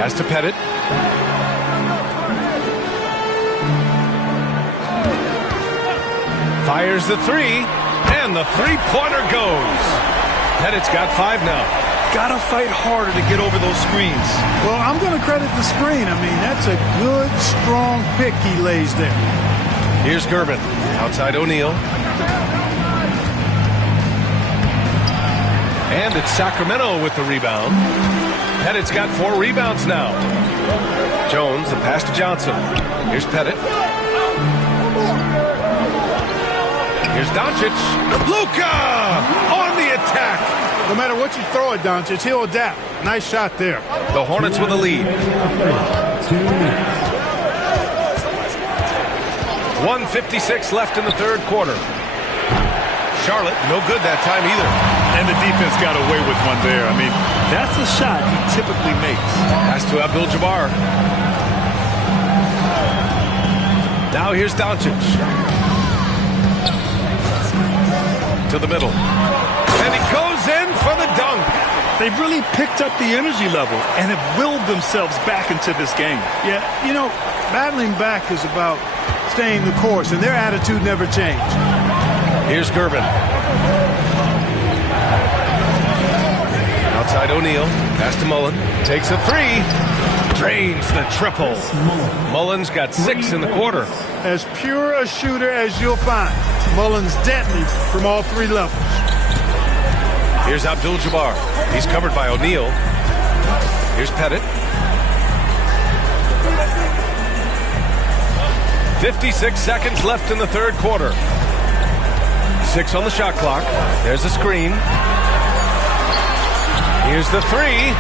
Pass to Pettit. Fires the 3, and the three-pointer goes. Pettit's got 5 now. Gotta fight harder to get over those screens. Well, I'm going to credit the screen. I mean, that's a good, strong pick he lays there. Here's Gervin. Outside O'Neal. And it's Sacramento with the rebound. Pettit's got 4 rebounds now. Jones, the pass to Johnson. Here's Pettit. Here's Doncic. Luka on the attack. No matter what you throw at Doncic, he'll adapt. Nice shot there. The Hornets with a lead. 1:56 left in the third quarter. Charlotte, no good that time either. And the defense got away with one there. I mean, that's a shot he typically makes. Pass to Abdul-Jabbar. Now here's Doncic. To the middle. And he goes in for the dunk. They've really picked up the energy level and have willed themselves back into this game. Yeah, you know, battling back is about staying the course, and their attitude never changed. Here's Gervin. Outside O'Neal. Pass to Mullen. Takes a three. Drains the triple. Mullen's got 6 in the quarter. As pure a shooter as you'll find. Mullen's deadly from all 3 levels. Here's Abdul-Jabbar. He's covered by O'Neal. Here's Pettit. 56 seconds left in the third quarter. 6 on the shot clock. There's a screen. Here's the three.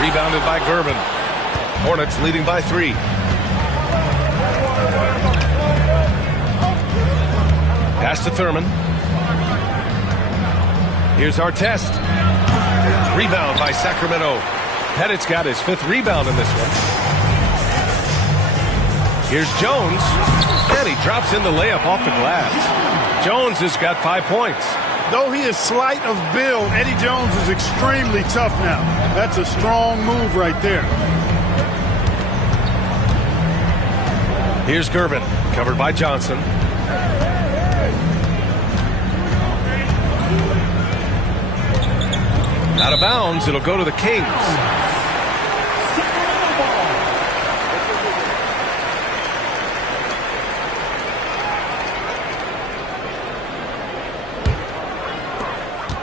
Rebounded by Gervin. Hornets leading by 3. Pass to Thurman. Here's Artest. Rebound by Sacramento. Pettit's got his 5th rebound in this one. Here's Jones. And he drops in the layup off the glass. Jones has got 5 points. Though he is slight of build, Eddie Jones is extremely tough now. That's a strong move right there. Here's Gervin, covered by Johnson. Out of bounds, it'll go to the Kings.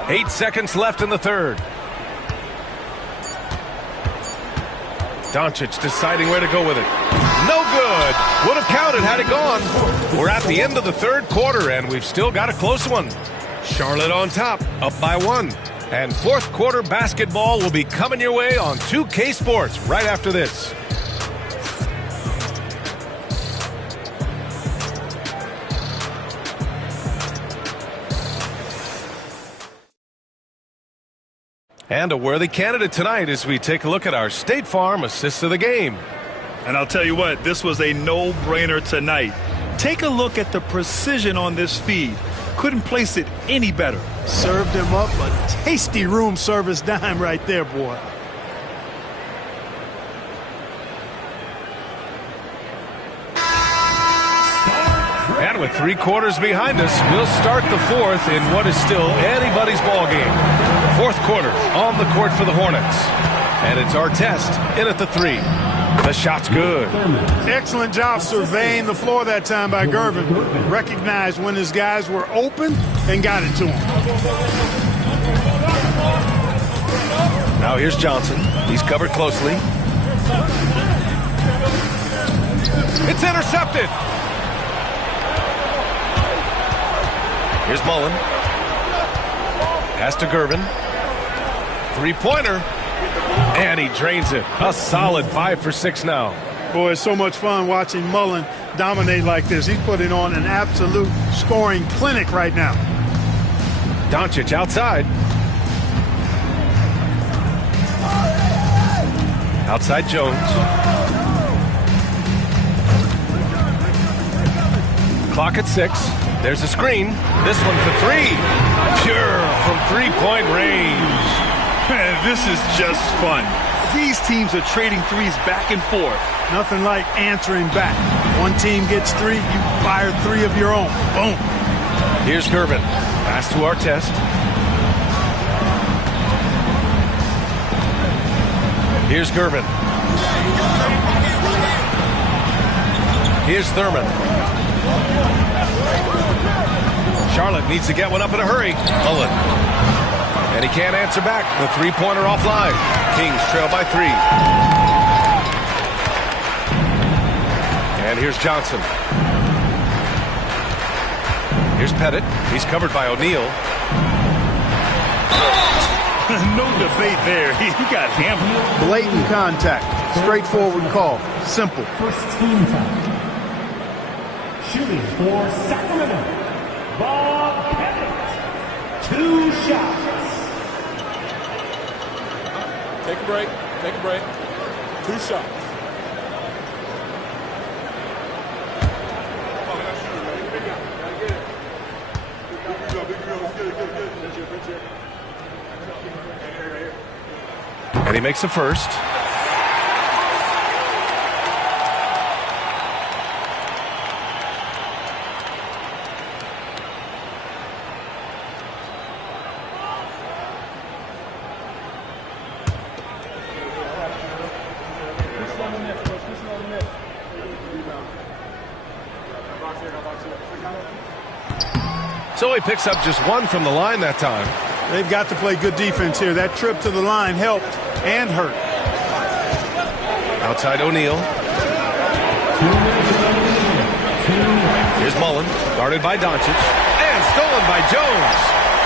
Eight seconds left in the third. Doncic deciding where to go with it. No good. Would have counted had it gone. We're at the end of the third quarter, and we've still got a close one. Charlotte on top, up by 1. And fourth quarter basketball will be coming your way on 2K Sports right after this. And a worthy candidate tonight as we take a look at our State Farm Assist of the Game. And I'll tell you what, this was a no-brainer tonight. Take a look at the precision on this feed. Couldn't place it any better. Served him up a tasty room service dime right there, boy. And with 3 quarters behind us, we'll start the fourth in what is still anybody's ball game. Fourth quarter on the court for the Hornets. And it's Artest in at the 3. The shot's good. Excellent job surveying the floor that time by Gervin. Recognized when his guys were open and got it to him. Now here's Johnson. He's covered closely. It's intercepted. Here's Mullen. Pass to Gervin. 3-pointer. And he drains it. A solid 5 for 6 now. Boy, it's so much fun watching Mullen dominate like this. He's putting on an absolute scoring clinic right now. Doncic outside. Outside Jones. Clock at 6. There's a screen. This one for 3. Pure from 3-point range. Man, this is just fun. These teams are trading threes back and forth. Nothing like answering back. One team gets 3, you fire 3 of your own. Boom. Here's Gervin. Pass to Artest. Here's Gervin. Here's Thurman. Charlotte needs to get one up in a hurry. Mullen. And he can't answer back. The 3-pointer offline. Kings trail by 3. And here's Johnson. Here's Pettit. He's covered by O'Neal. No debate there. He got hammered. Blatant contact. Straightforward call. Simple. First team foul. Shooting for Sacramento, Bob Pettit. 2 shots. Take a break. Take a break. 2 shots. And he makes the first. So he picks up just 1 from the line that time. They've got to play good defense here. That trip to the line helped and hurt. Outside O'Neal. Here's Mullen, guarded by Doncic, and stolen by Jones.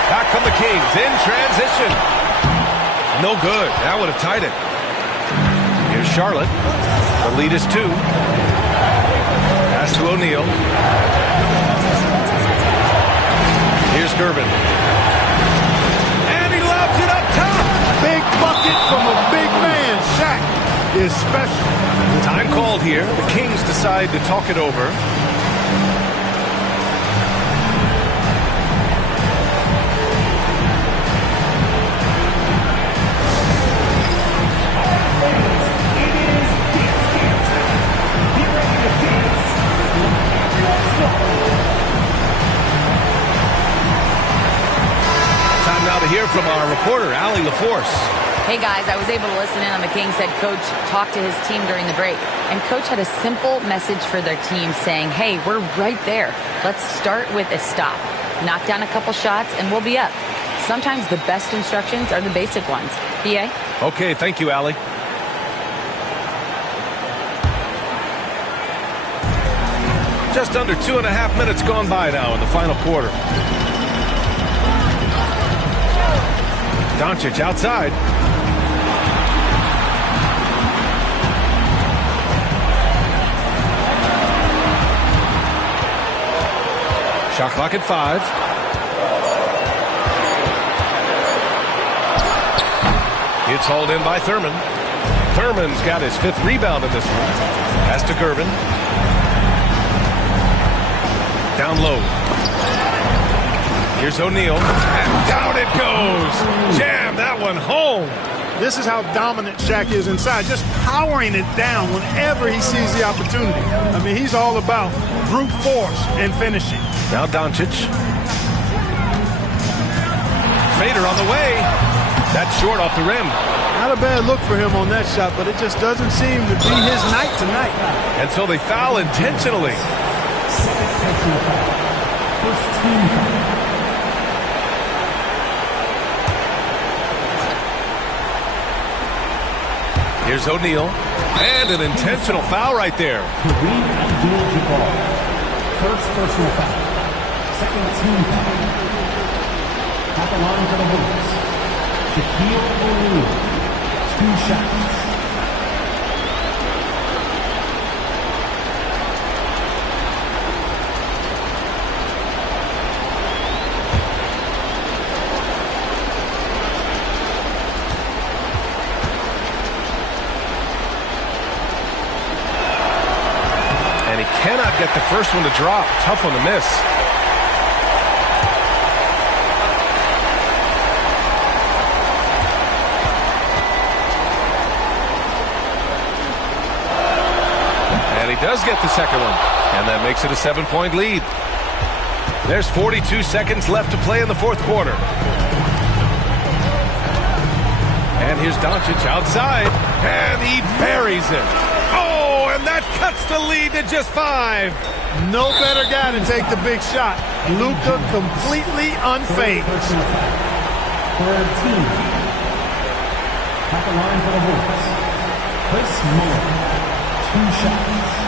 Back come the Kings in transition. No good. That would have tied it. Here's Charlotte. The lead is 2. Pass to O'Neal. Here's Durbin. And he lobs it up top. Big bucket from a big man. Shaq is special. Time called here. The Kings decide to talk it over. Hear from our reporter, Allie LaForce. Hey guys, I was able to listen in on the Kings head coach talk to his team during the break. And coach had a simple message for their team saying, hey, we're right there. Let's start with a stop. Knock down a couple shots and we'll be up. Sometimes the best instructions are the basic ones. PA? Okay, thank you, Allie. Just under 2.5 minutes gone by now in the final quarter. Doncic outside. Shot clock at 5. It's hauled in by Thurman. Thurman's got his 5th rebound in this one. Pass to Gervin. Down low. Here's O'Neal, and down it goes. Jam that one home. This is how dominant Shaq is inside, just powering it down whenever he sees the opportunity. I mean, he's all about brute force and finishing. Now Doncic. Fader on the way. That's short off the rim. Not a bad look for him on that shot, but it just doesn't seem to be his night tonight. And so they foul intentionally. First team foul. Here's O'Neal. And an intentional foul right there. Kareem Abdul-Jabbar. First personal foul. Second team foul. At the line for the Bulls. Shaquille O'Neal. 2 shots. Cannot get the first one to drop. Tough one to miss. And he does get the second one. And that makes it a 7-point lead. There's 42 seconds left to play in the 4th quarter. And here's Doncic outside. And he buries it. Oh, and that cuts the lead to just 5. No better guy to take the big shot. Luka completely unfazed. Third team. At the line for the Bulls. Chris Muller. 2 shots.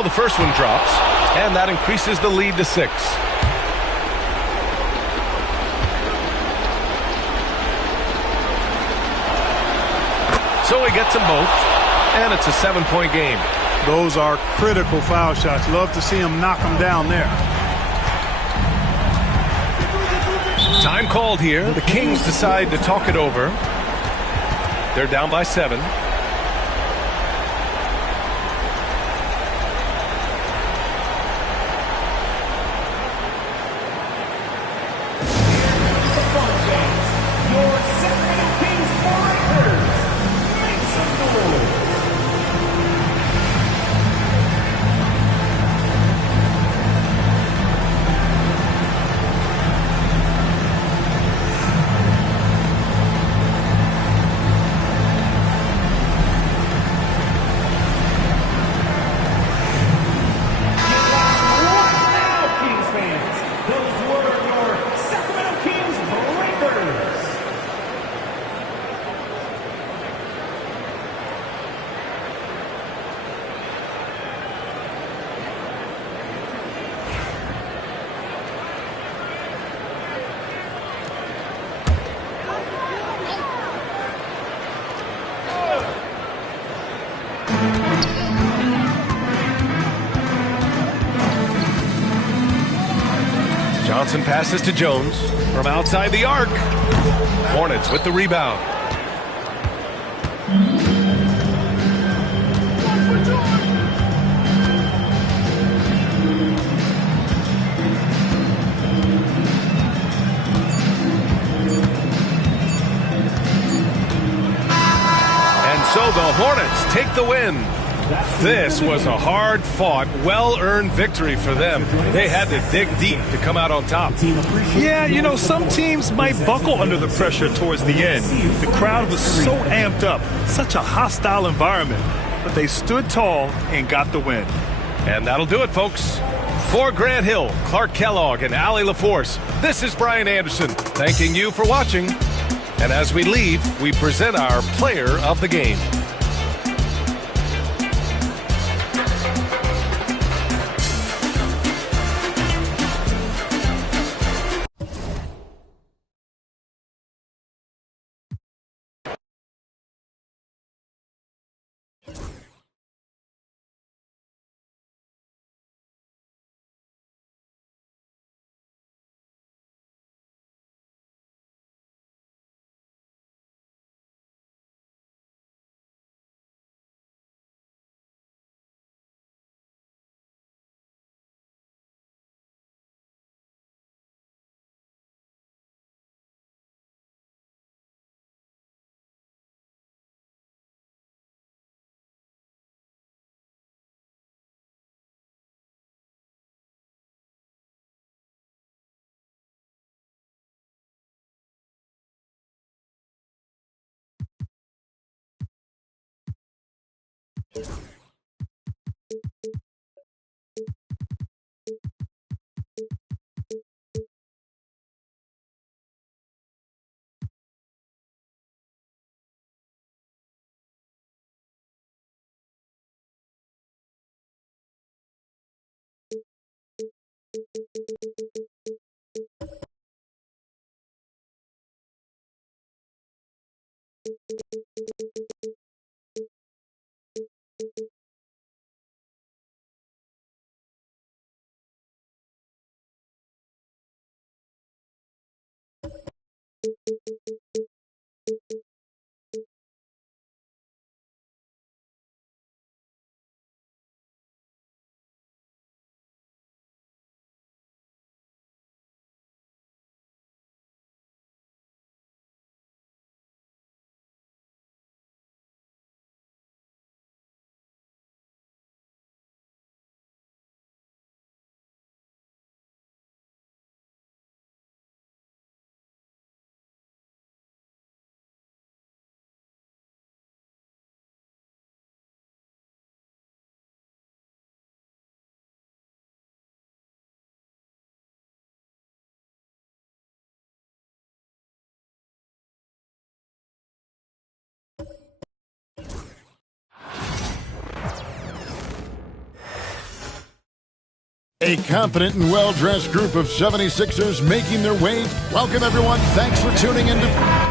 So the first one drops, and that increases the lead to 6. So he gets them both, and it's a 7-point game. Those are critical foul shots. Love to see him knock them down there. Time called here. The Kings decide to talk it over. They're down by 7. Johnson passes to Jones from outside the arc. Hornets with the rebound. And so the Hornets take the win. This was a hard-fought, well-earned victory for them. They had to dig deep to come out on top. Yeah, you know, some teams might buckle under the pressure towards the end. The crowd was so amped up, such a hostile environment. But they stood tall and got the win. And that'll do it, folks. For Grant Hill, Clark Kellogg, and Allie LaForce, this is Brian Anderson, thanking you for watching. And as we leave, we present our player of the game. A confident and well-dressed group of 76ers making their way. Welcome, everyone. Thanks for tuning in to...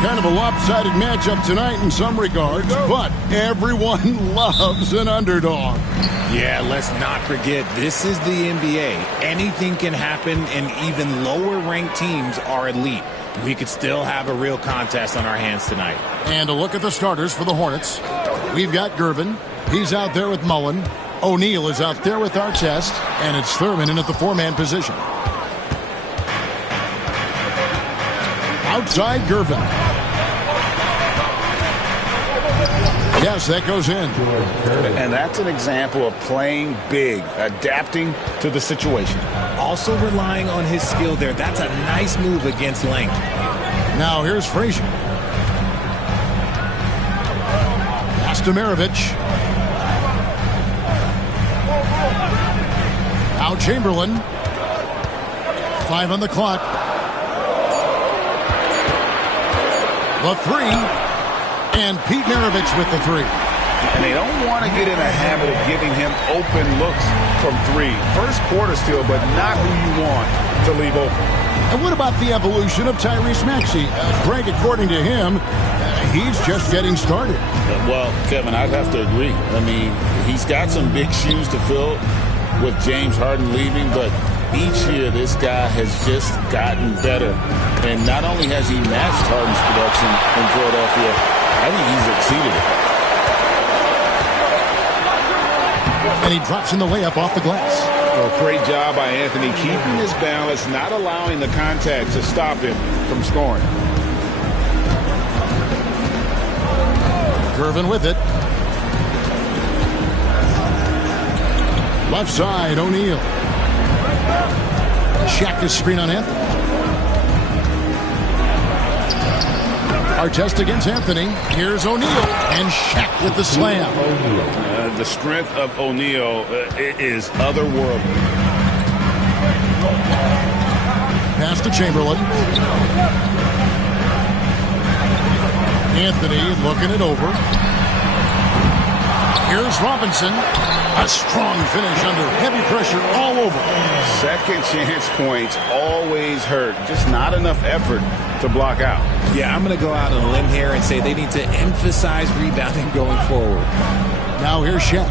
Kind of a lopsided matchup tonight in some regards, but everyone loves an underdog. Yeah, let's not forget, this is the NBA. Anything can happen, and even lower-ranked teams are elite. We could still have a real contest on our hands tonight. And a look at the starters for the Hornets. We've got Gervin. He's out there with Mullen. O'Neal is out there with Artest, and it's Thurman in at the four-man position. Outside Gervin. Yes, that goes in. And that's an example of playing big, adapting to the situation. Also relying on his skill there. That's a nice move against length. Now here's Frazier. Pass to Maravich. Now Chamberlain. 5 on the clock. The three. And Pete Maravich with the three. And they don't want to get in a habit of giving him open looks from three. First quarter still, but not who you want to leave open. And what about the evolution of Tyrese Maxey? Greg, according to him, he's just getting started. Well, Kevin, I'd have to agree. I mean, he's got some big shoes to fill with James Harden leaving, but each year this guy has just gotten better. And not only has he matched Harden's production in Philadelphia, I think he's exceeded it. And he drops in the layup off the glass. Well, great job by Anthony keeping his balance, not allowing the contact to stop him from scoring. Gervin with it. Left side, O'Neal. Shaq is screen on Anthony. Artest against Anthony. Here's O'Neal. And Shaq with the slam. The strength of O'Neal is otherworldly. Pass to Chamberlain. Anthony looking it over. Here's Robinson. A strong finish under heavy pressure all over. Second chance points always hurt. Just not enough effort to block out. Yeah, I'm going to go out on a limb here and say they need to emphasize rebounding going forward. Now here's Shaq.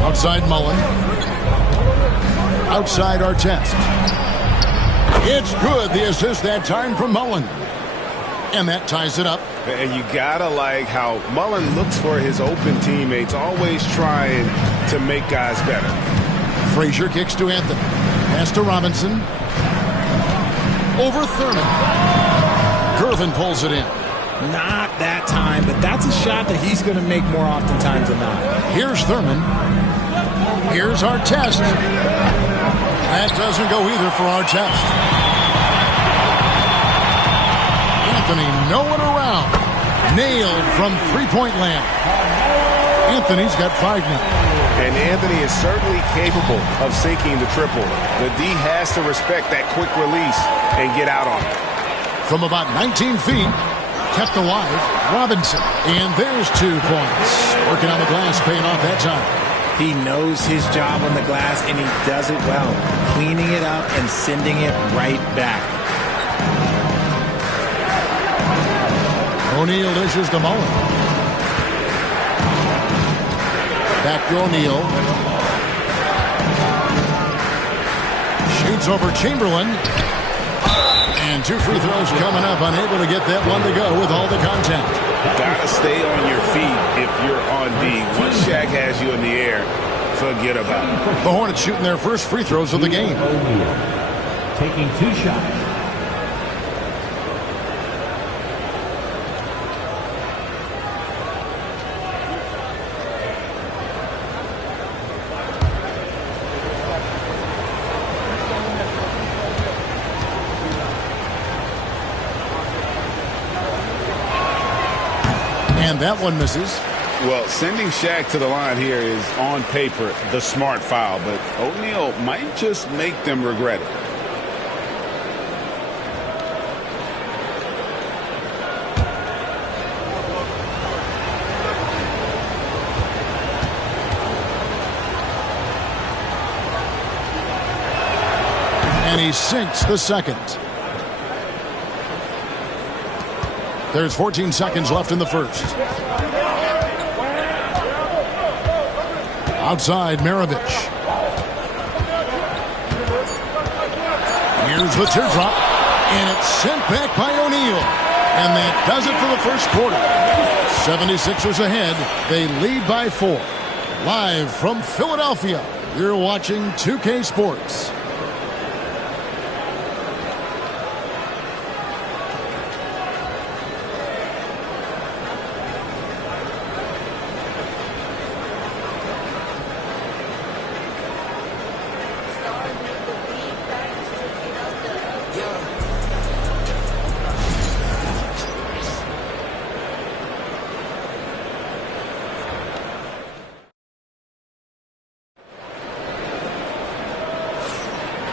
Outside Mullen. Outside Artest. It's good. The assist that time from Mullen. And that ties it up. And you gotta like how Mullen looks for his open teammates, always trying to make guys better. Frazier kicks to Anthony. Pass to Robinson. Over Thurman. Gervin pulls it in. Not that time, but that's a shot that he's going to make more oftentimes than not. Here's Thurman. Here's Artest. That doesn't go either for Artest. Anthony nowhere around. Nailed from three-point land. Anthony's got 5 now. And Anthony is certainly capable of sinking the triple. The D has to respect that quick release and get out on it. From about 19 feet, kept alive, Robinson. And there's 2 points. Working on the glass, paying off that time. He knows his job on the glass, and he does it well. Cleaning it up and sending it right back. O'Neal dishes to Mullen. Back to O'Neal. Shoots over Chamberlain. And 2 free throws coming up. Unable to get that one to go with all the contact. Gotta stay on your feet if you're on D. Once Shaq has you in the air, forget about it. The Hornets shooting their first free throws of the game. Taking 2 shots. And that one misses. Well, sending Shaq to the line here is, on paper, the smart foul, but O'Neal might just make them regret it. And he sinks the second. There's 14 seconds left in the first. Outside, Maravich. Here's the teardrop. And it's sent back by O'Neal. And that does it for the first quarter. 76ers ahead. They lead by 4. Live from Philadelphia, you're watching 2K Sports.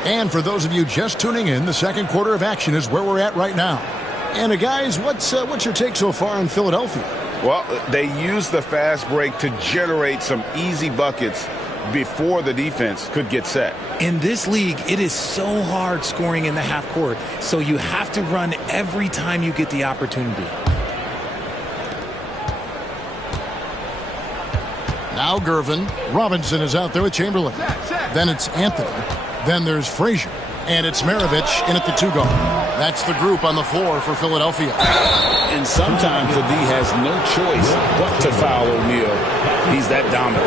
And for those of you just tuning in, the second quarter of action is where we're at right now. And guys, what's your take so far on Philadelphia? Well, they used the fast break to generate some easy buckets before the defense could get set. In this league, it is so hard scoring in the half court, so you have to run every time you get the opportunity. Now Gervin. Robinson is out there with Chamberlain. Then it's Anthony. Then there's Frazier. And it's Maravich in at the 2 guard. That's the group on the floor for Philadelphia. And sometimes the D has no choice but to foul O'Neal. He's that dominant.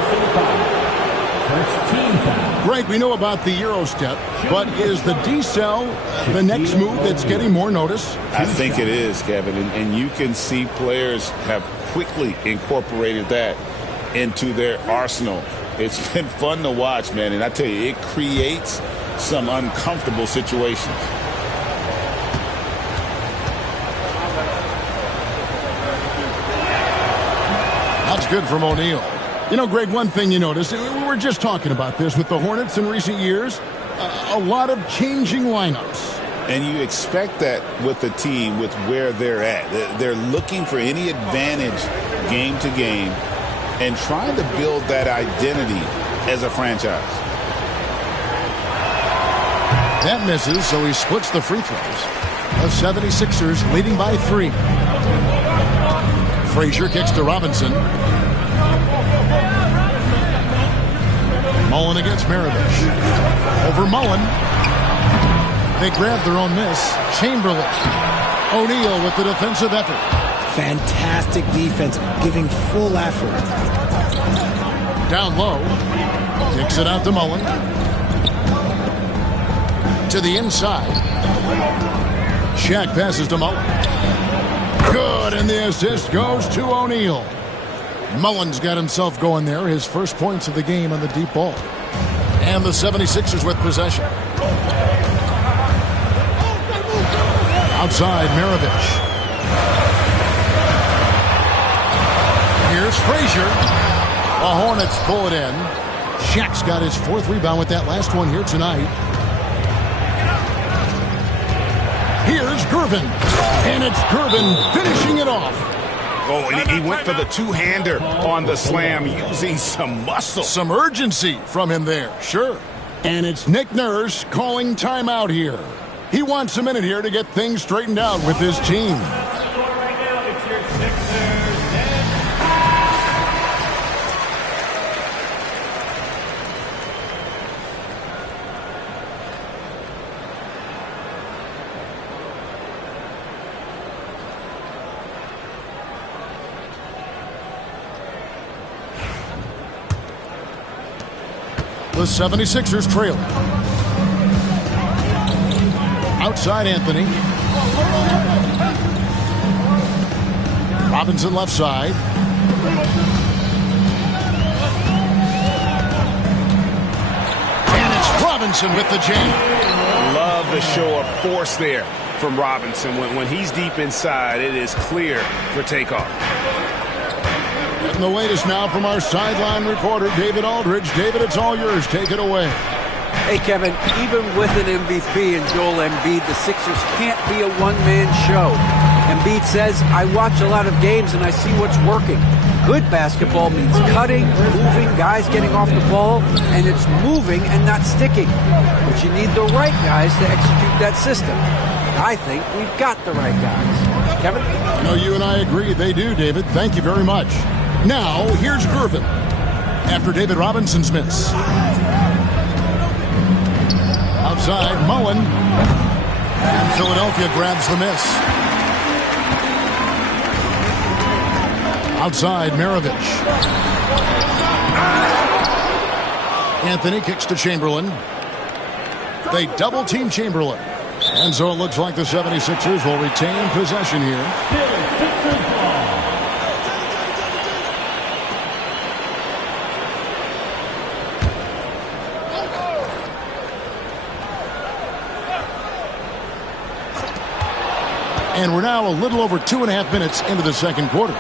Greg, we know about the Euro step, but is the decel the next move that's getting more notice? I think it is, Kevin, and you can see players have quickly incorporated that into their arsenal. It's been fun to watch, man, and I tell you, it creates some uncomfortable situations. That's good from O'Neal. You know, Greg, one thing you notice, we were just talking about this with the Hornets in recent years, a lot of changing lineups. And you expect that with the team, with where they're at. They're looking for any advantage game to game and trying to build that identity as a franchise. That misses, so he splits the free throws. The 76ers leading by 3. Frazier kicks to Robinson. Mullen against Maravich. Over Mullen. They grab their own miss. Chamberlain. O'Neal with the defensive effort. Fantastic defense, giving full effort. Down low. Kicks it out to Mullen. To the inside. Shaq passes to Mullen. Good, and the assist goes to O'Neal. Mullen's got himself going there. His first points of the game on the deep ball. And the 76ers with possession. Outside, Maravich. Here's Frazier. The Hornets pull it in. Shaq's got his 4th rebound with that last one here tonight. Here's Gervin. And it's Gervin finishing it off. Oh, and he went for the two-hander on the slam, using some muscle. Some urgency from him there, sure. And it's Nick Nurse calling timeout here. He wants a minute here to get things straightened out with his team. The 76ers trail. Outside Anthony. Robinson left side. And it's Robinson with the jam. Love the show of force there from Robinson. When he's deep inside, it is clear for takeoff. And the latest now from our sideline reporter, David Aldridge. David, it's all yours. Take it away. Hey, Kevin, even with an MVP and Joel Embiid, the Sixers can't be a one-man show. Embiid says, I watch a lot of games and I see what's working. Good basketball means cutting, moving, guys getting off the ball, and it's moving and not sticking. But you need the right guys to execute that system. I think we've got the right guys. Kevin? I know you and I agree. They do, David. Thank you very much. Now, here's Gervin after David Robinson's miss. Outside, Mullen. And Philadelphia grabs the miss. Outside, Maravich. Anthony kicks to Chamberlain. They double-team Chamberlain. And so it looks like the 76ers will retain possession here. And we're now a little over 2.5 minutes into the second quarter.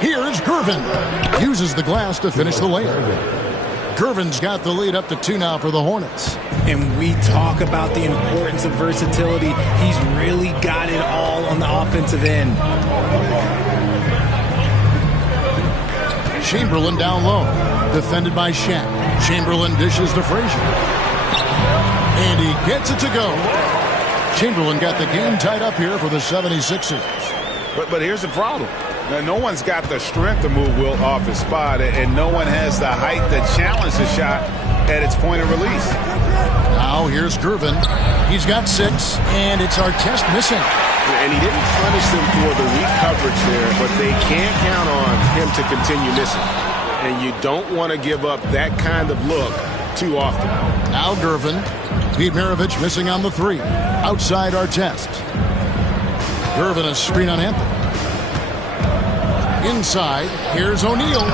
Here's Gervin. Uses the glass to finish the layup. Gervin's got the lead up to 2 now for the Hornets. And we talk about the importance of versatility. He's really got it all on the offensive end. Chamberlain down low. Defended by Shaq. Chamberlain dishes to Frazier. And he gets it to go. Chamberlain got the game tied up here for the 76ers. But here's the problem. Now, no one's got the strength to move Wilt off his spot, and no one has the height to challenge the shot at its point of release. Now here's Gervin. He's got 6, and it's Artest missing. And he didn't punish them for the weak coverage there, but they can't count on him to continue missing. And you don't want to give up that kind of look too often. Now Gervin. Pete Maravich missing on the 3. Outside Artest. Gervin a screen on Anthony. Inside, here's O'Neal.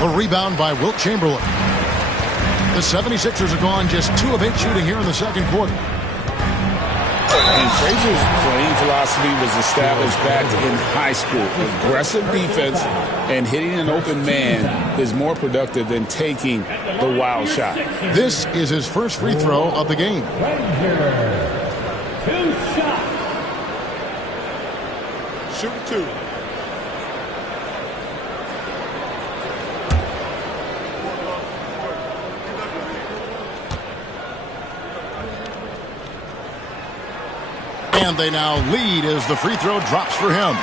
The rebound by Wilt Chamberlain. The 76ers are gone just 2 of 8 shooting here in the second quarter. And Frazier's playing philosophy was established back in high school. Aggressive defense and hitting an open man is more productive than taking the wild shot. This is his first free throw of the game. Shoot 2. And they now lead as the free throw drops for him.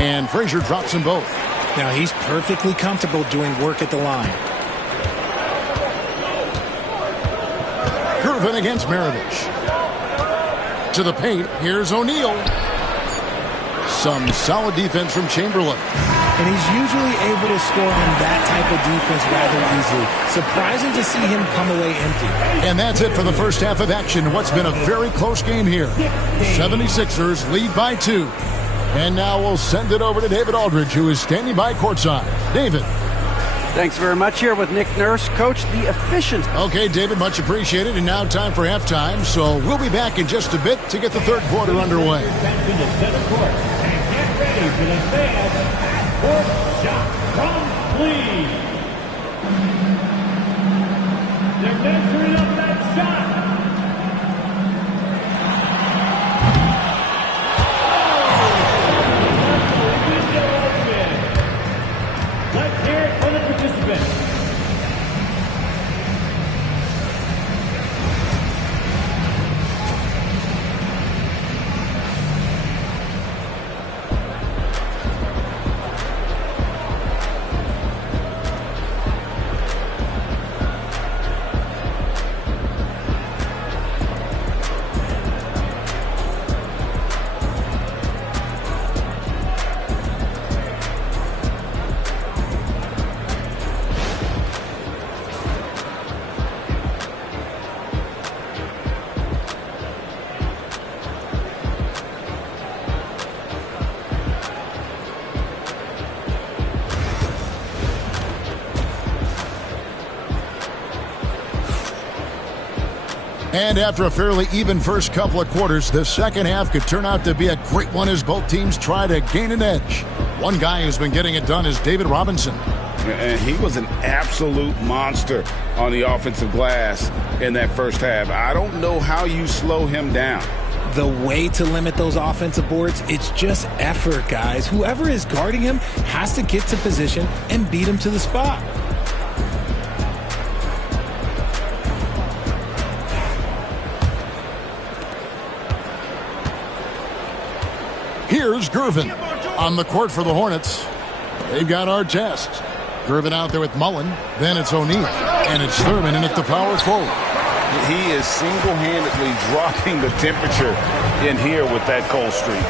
And Frazier drops them both. Now he's perfectly comfortable doing work at the line. Gervin against Maravich. To the paint, here's O'Neal. Some solid defense from Chamberlain. And he's usually able to score on that type of defense rather easily. Surprising to see him come away empty. And that's it for the first half of action. What's been a very close game here. 76ers lead by 2. And now we'll send it over to David Aldridge, who is standing by courtside. David. Thanks very much. Here with Nick Nurse. Coach, the efficiency. Okay, David, much appreciated. And now time for halftime. So we'll be back in just a bit to get the third quarter underway. Back to the center court and get ready for the fans. Fourth shot from Cleveland. They're measuring up that shot. Let's hear it for the participants. And after a fairly even first couple of quarters, the second half could turn out to be a great one as both teams try to gain an edge. One guy who's been getting it done is David Robinson. And he was an absolute monster on the offensive glass in that first half. I don't know how you slow him down. The way to limit those offensive boards, it's just effort, guys. Whoever is guarding him has to get to position and beat him to the spot. Here's Gervin on the court for the Hornets. They've got Artest. Gervin out there with Mullen. Then it's O'Neal. And it's Thurman in at the power forward. He is single-handedly dropping the temperature in here with that cold streak.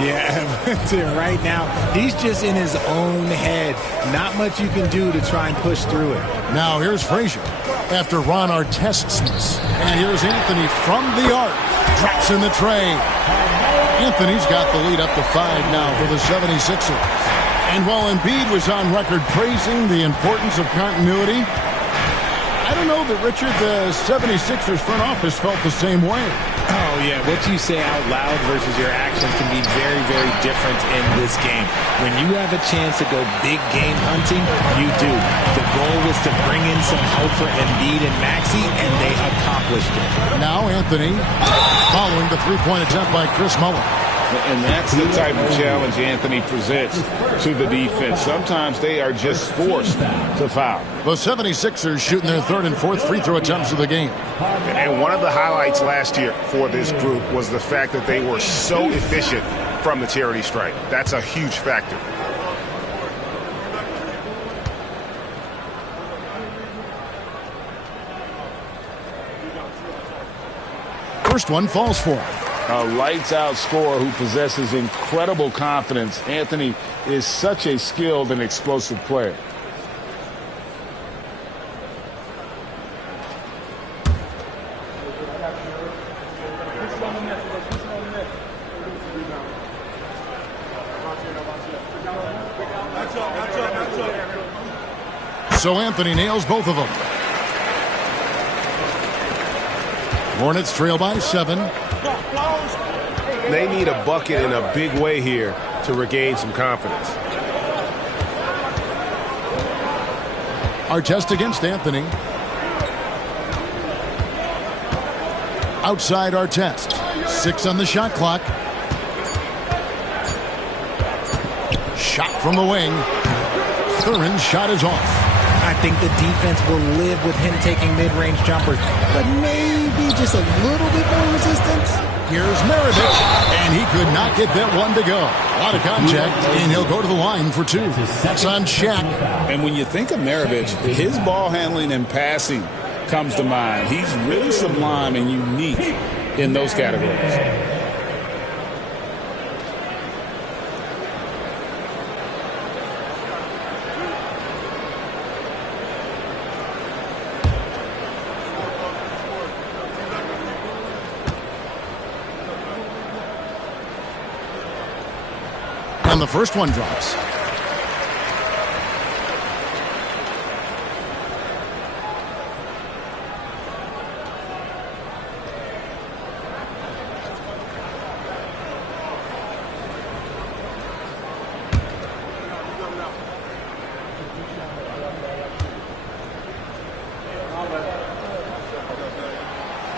Yeah, right now, he's just in his own head. Not much you can do to try and push through it. Now here's Frazier after Ron Artest's miss. And here's Anthony from the arc. Drops in the tray. Anthony's got the lead up to 5 now for the 76ers. And while Embiid was on record praising the importance of continuity, I don't know that, Richard, the 76ers front office felt the same way. Oh, yeah. What you say out loud versus your actions can be very, very different in this game. When you have a chance to go big game hunting, you do. The goal was to bring in some help for Embiid and Maxey, and they accomplished it. Now Anthony following the three-point attempt by Chris Mullen. And that's the type of challenge Anthony presents to the defense. Sometimes they are just forced to foul. The 76ers shooting their third and fourth free throw attempts of the game. And one of the highlights last year for this group was the fact that they were so efficient from the charity stripe. That's a huge factor. First one falls for him. A lights-out scorer who possesses incredible confidence. Anthony is such a skilled and explosive player. So Anthony nails both of them. Hornets trail by 7. They need a bucket in a big way here to regain some confidence. Artest against Anthony. Outside Artest. 6 on the shot clock. Shot from the wing. Thurin's shot is off. I think the defense will live with him taking mid-range jumpers, but maybe just a little bit more resistance. Here's Maravich, and he could not get that one to go. A lot of contact, and he'll go to the line for 2. That's on Shaq. And when you think of Maravich, his ball handling and passing comes to mind. He's really sublime and unique in those categories. And the first one drops.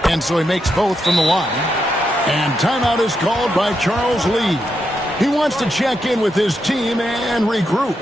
And so he makes both from the line. And timeout is called by Charles Lee. He wants to check in with his team and regroup.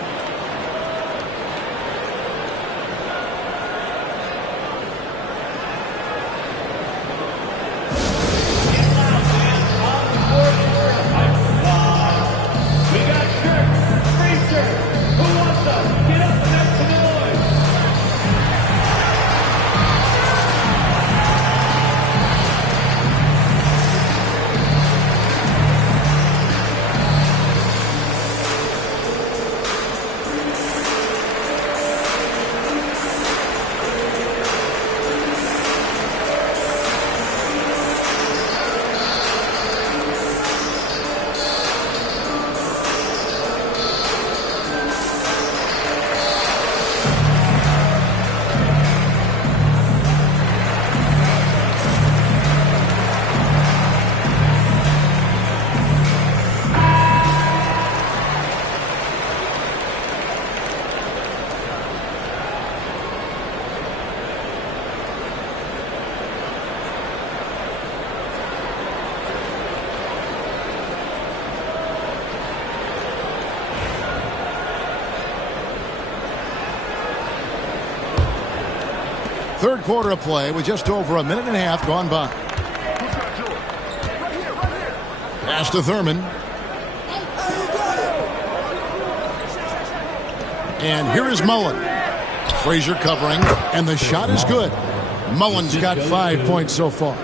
Third quarter of play with just over a minute and a half gone by. Pass to Thurman. And here is Mullen. Frazier covering, and the shot is good. Mullen's got 5 points so far.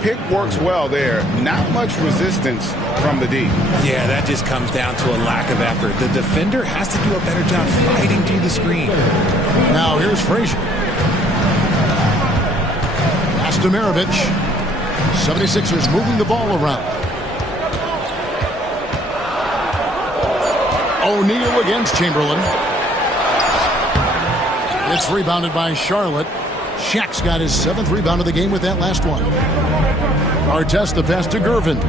Pick works well there. Not much resistance from the D. Yeah, that just comes down to a lack of effort. The defender has to do a better job fighting through the screen. Now here's Frazier. Pass to Maravich. 76ers moving the ball around. O'Neal against Chamberlain. It's rebounded by Charlotte. Shaq's got his 7th rebound of the game with that last one. Artest the pass to Gervin.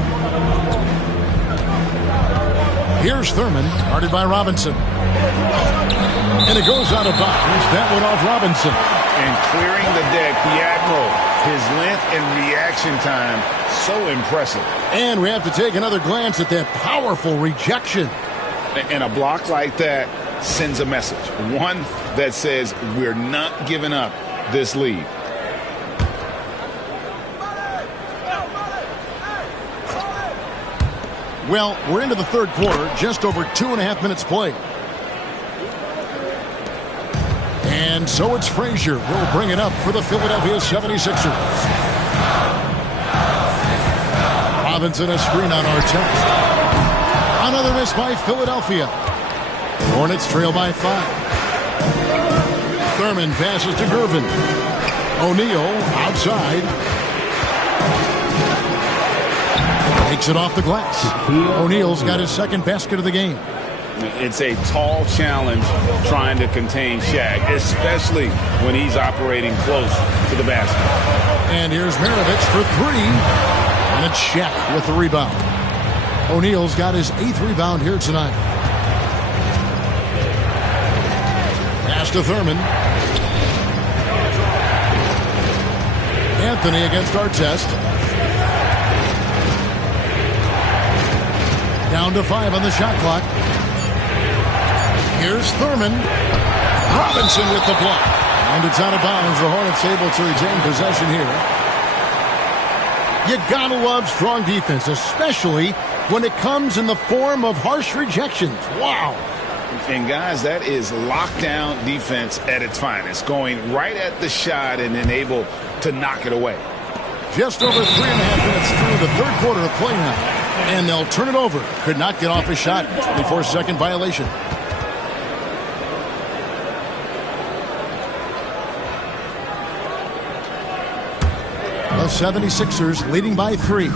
Here's Thurman, guarded by Robinson. And it goes out of bounds. That went off Robinson. And clearing the deck, the Admiral, his length and reaction time, so impressive. And we have to take another glance at that powerful rejection. And a block like that sends a message. One that says we're not giving up this lead. Well, we're into the third quarter, just over 2.5 minutes played. And so it's Frazier who'll bring it up for the Philadelphia 76ers. Robinson a screen on Artest. Another miss by Philadelphia. Hornets trail by 5. Thurman passes to Gervin. O'Neal outside. Takes it off the glass. O'Neal's got his second basket of the game. It's a tall challenge trying to contain Shaq, especially when he's operating close to the basket. And here's Maravich for 3. And it's Shaq with the rebound. O'Neal's got his 8th rebound here tonight. Pass to Thurman. Anthony against Artest. Down to 5 on the shot clock. Here's Thurman. Robinson with the block. And it's out of bounds. The Hornets able to retain possession here. You gotta love strong defense, especially when it comes in the form of harsh rejections. Wow. And guys, that is lockdown defense at its finest. Going right at the shot and then able to knock it away. Just over 3.5 minutes through the third quarter of play now. And they'll turn it over. Could not get off a shot. 24-second violation. The 76ers leading by 3.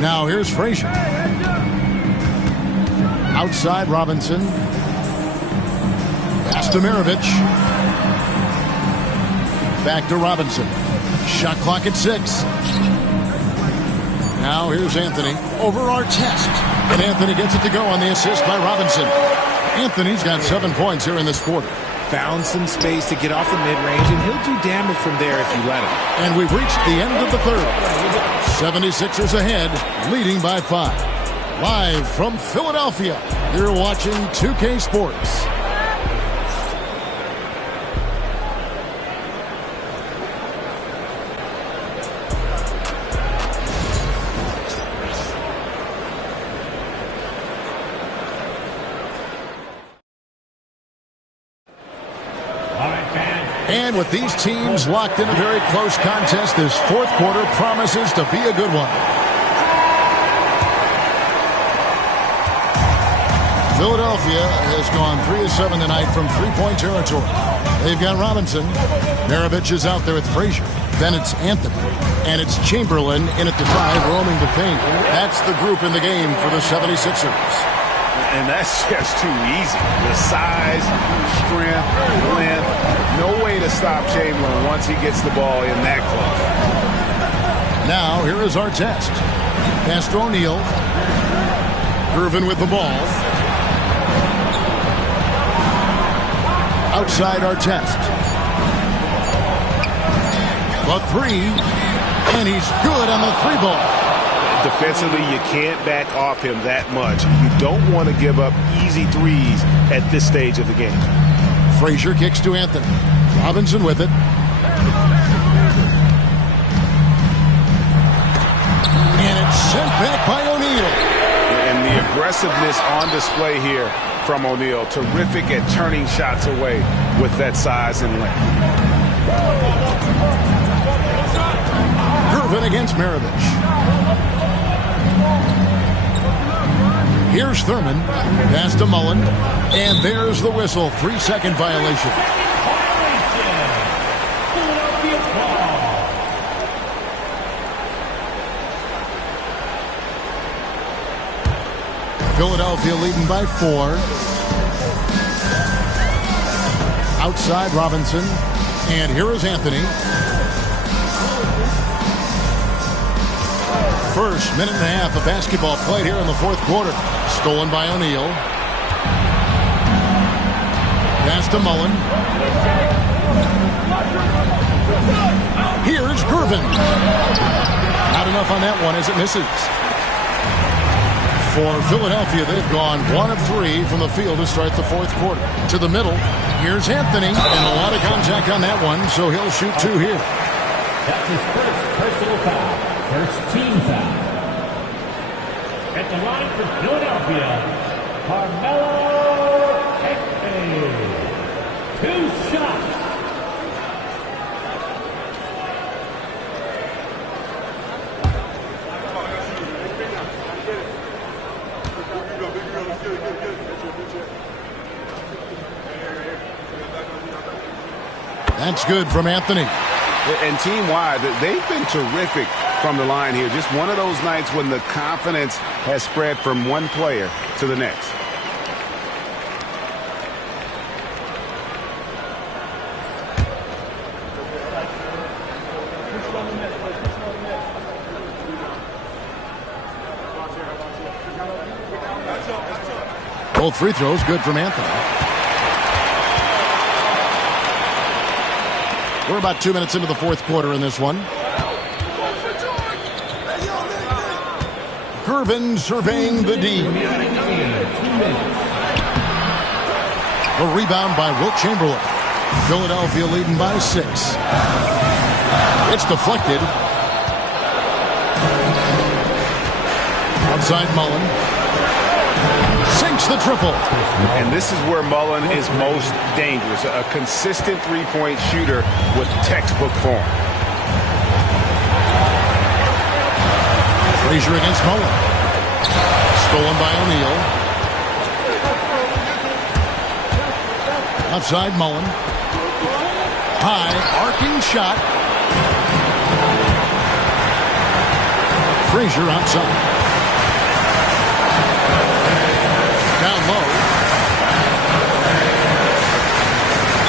Now here's Frazier. Outside Robinson. Pass to Maravich. Back to Robinson. Shot clock at 6. Now here's Anthony over Artest. And Anthony gets it to go on the assist by Robinson. Anthony's got 7 points here in this quarter. Found some space to get off the mid-range, and he'll do damage from there if you let him. And we've reached the end of the third. 76ers ahead, leading by 5. Live from Philadelphia, you're watching 2K Sports. And with these teams locked in a very close contest, this fourth quarter promises to be a good one. Philadelphia has gone 3 of 7 tonight from three-point territory. They've got Robinson. Maravich is out there with Frazier. Then it's Anthony. And it's Chamberlain in at the 5, roaming the paint. That's the group in the game for the 76ers. And that's just too easy. The size, strength, length. No way to stop Chamberlain once he gets the ball in that close. Now, here is Artest. Pass to O'Neal. Gervin with the ball. Outside Artest. The 3. And he's good on the 3-ball. Defensively, you can't back off him that much. You don't want to give up easy threes at this stage of the game. Frazier kicks to Anthony. Robinson with it. And it's sent back by O'Neal. And the aggressiveness on display here from O'Neal. Terrific at turning shots away with that size and length. Gervin against Maravich. Here's Thurman. Pass to Mullen. And there's the whistle. 3-second violation. Philadelphia leading by 4. Outside Robinson. And here is Anthony. First minute and a half of basketball played here in the fourth quarter. Stolen by O'Neal. Pass to Mullen. Here's Gervin. Not enough on that one as it misses. For Philadelphia, they've gone 1 of 3 from the field to start the fourth quarter. To the middle. Here's Anthony. And a lot of contact on that one, so he'll shoot 2 here. That's his first personal foul. First team foul. At the line for Philadelphia, Carmelo Anthony. 2 shots. That's good from Anthony. And team-wide, they've been terrific from the line here. Just one of those nights when the confidence has spread from one player to the next. Both free throws good from Anthony. We're about 2 minutes into the fourth quarter in this one. Gervin surveying the D. A rebound by Wilt Chamberlain. Philadelphia leading by 6. It's deflected. Outside Mullen. Sinks the triple. And this is where Mullen is most dangerous. A consistent three-point shooter with textbook form. Frazier against Mullen. Stolen by O'Neal. Outside Mullen. High, arcing shot. Frazier outside. Down low.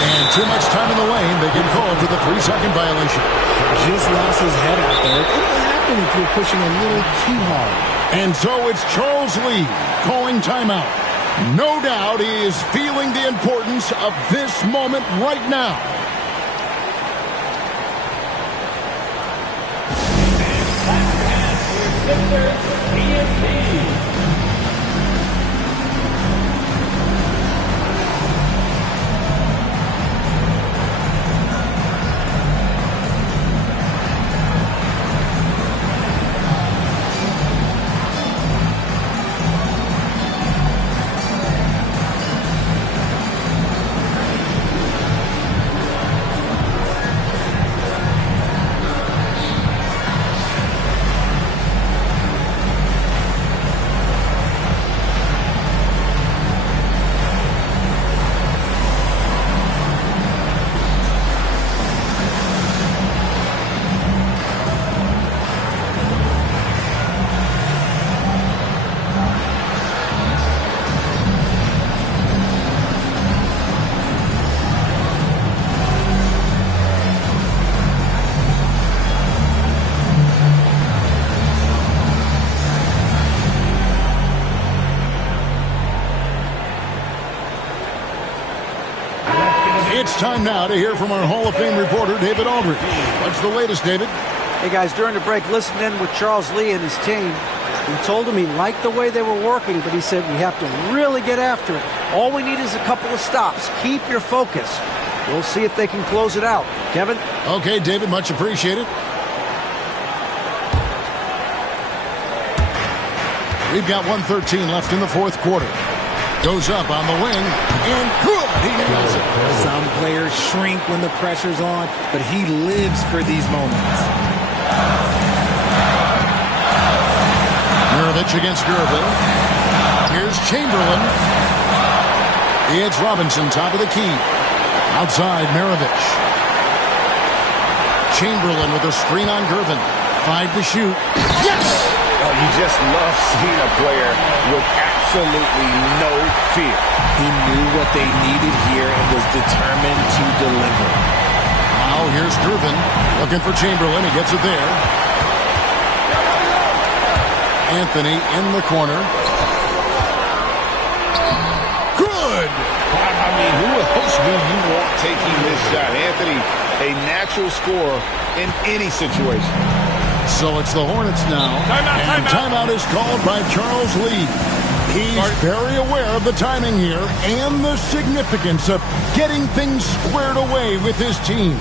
And too much time in the lane. They get called for the 3-second violation. Just lost his head out there. It'll happen if you're pushing a little too hard. And so it's Charles Lee calling timeout. No doubt he is feeling the importance of this moment right now. It's time now to hear from our Hall of Fame reporter, David Aldridge. What's the latest, David? Hey, guys, during the break, listening in with Charles Lee and his team. He told him he liked the way they were working, but he said we have to really get after it. All we need is a couple of stops. Keep your focus. We'll see if they can close it out. Kevin? Okay, David, much appreciated. We've got 1:13 left in the fourth quarter. Goes up on the wing, and good! He nails it. Some players shrink when the pressure's on, but he lives for these moments. Mirovic against Gervin. Here's Chamberlain. It's Robinson, top of the key. Outside, Mirovic. Chamberlain with a screen on Gervin. 5 to shoot. Yes! Oh, you just love seeing a player with absolutely no fear. He knew what they needed here and was determined to deliver. Now here's Gervin looking for Chamberlain. He gets it there. Anthony in the corner. Good! good. I mean, who else do you want taking this shot? Anthony, a natural scorer in any situation. So it's the Hornets now. And timeout is called by Charles Lee. He's very aware of the timing here and the significance of getting things squared away with his team.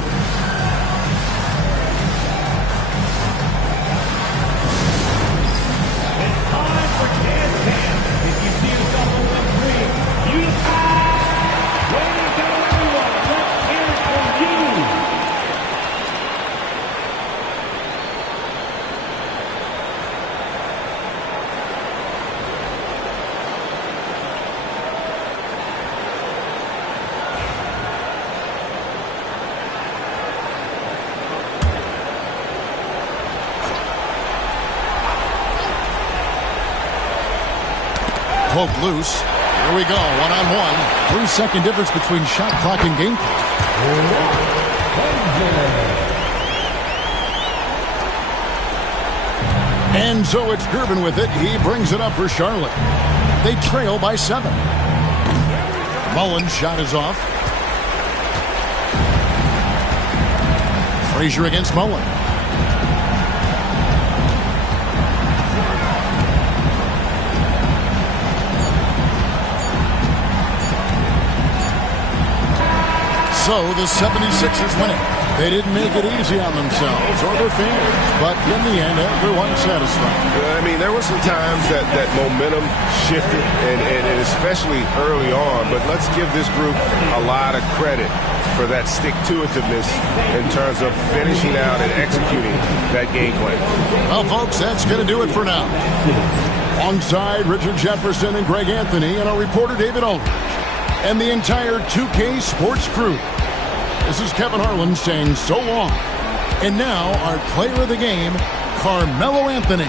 Poke loose. Here we go, one-on-one. 3-second difference between shot clock and game clock. And so it's Durbin with it. He brings it up for Charlotte. They trail by 7. Mullen's shot is off. Frazier against Mullen. So the 76ers winning. They didn't make it easy on themselves or their fans, but in the end, everyone's satisfied. I mean, there were some times that momentum shifted, and especially early on, but let's give this group a lot of credit for that stick-to-itiveness in terms of finishing out and executing that game plan. Well, folks, that's going to do it for now. Alongside Richard Jefferson and Greg Anthony and our reporter David Aldridge and the entire 2K Sports crew, this is Kevin Harlan saying so long. And now our player of the game, Carmelo Anthony.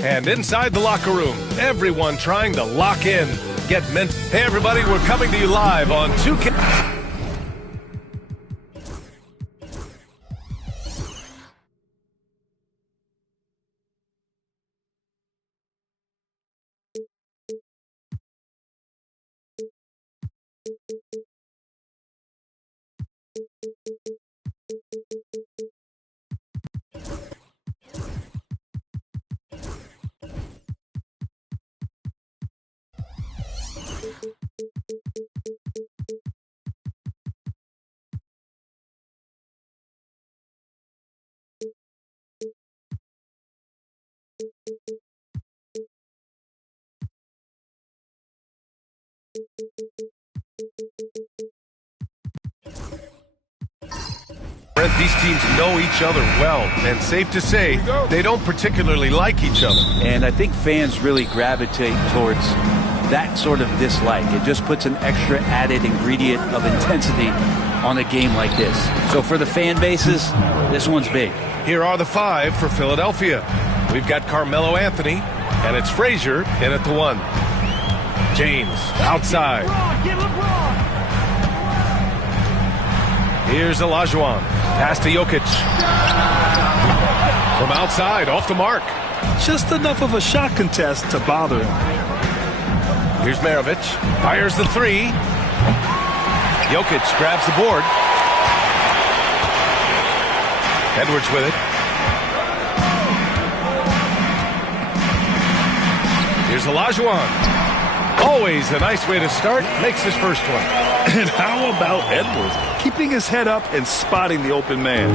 And inside the locker room, everyone trying to lock in. Hey, everybody, we're coming to you live on 2K. These teams know each other well, and safe to say, they don't particularly like each other. And I think fans really gravitate towards that sort of dislike. It just puts an extra added ingredient of intensity on a game like this. So for the fan bases, this one's big. Here are the 5 for Philadelphia. We've got Carmelo Anthony, and it's Frazier in at the 1. James outside. Here's Olajuwon. Pass to Jokic. From outside, off the mark. Just enough of a shot contest to bother him. Here's Maravich. Fires the 3. Jokic grabs the board. Edwards with it. Here's Olajuwon. Always a nice way to start. Makes his first one. And how about Edwards? Keeping his head up and spotting the open man.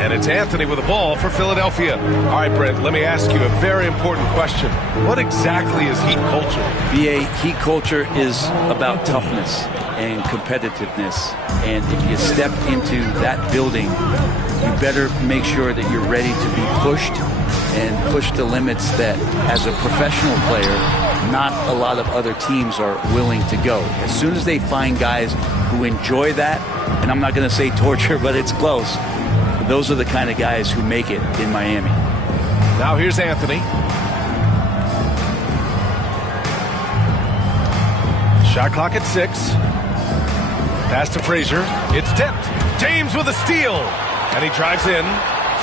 And it's Anthony with the ball for Philadelphia. All right, Brent, let me ask you a very important question. What exactly is Heat culture? BA, Heat culture is about toughness and competitiveness. And if you step into that building, you better make sure that you're ready to be pushed and push the limits that, as a professional player, not a lot of other teams are willing to go. As soon as they find guys who enjoy that, and I'm not going to say torture, but it's close, those are the kind of guys who make it in Miami. Now here's Anthony. Shot clock at 6. Pass to Frazier. It's tipped. James with a steal. And he drives in.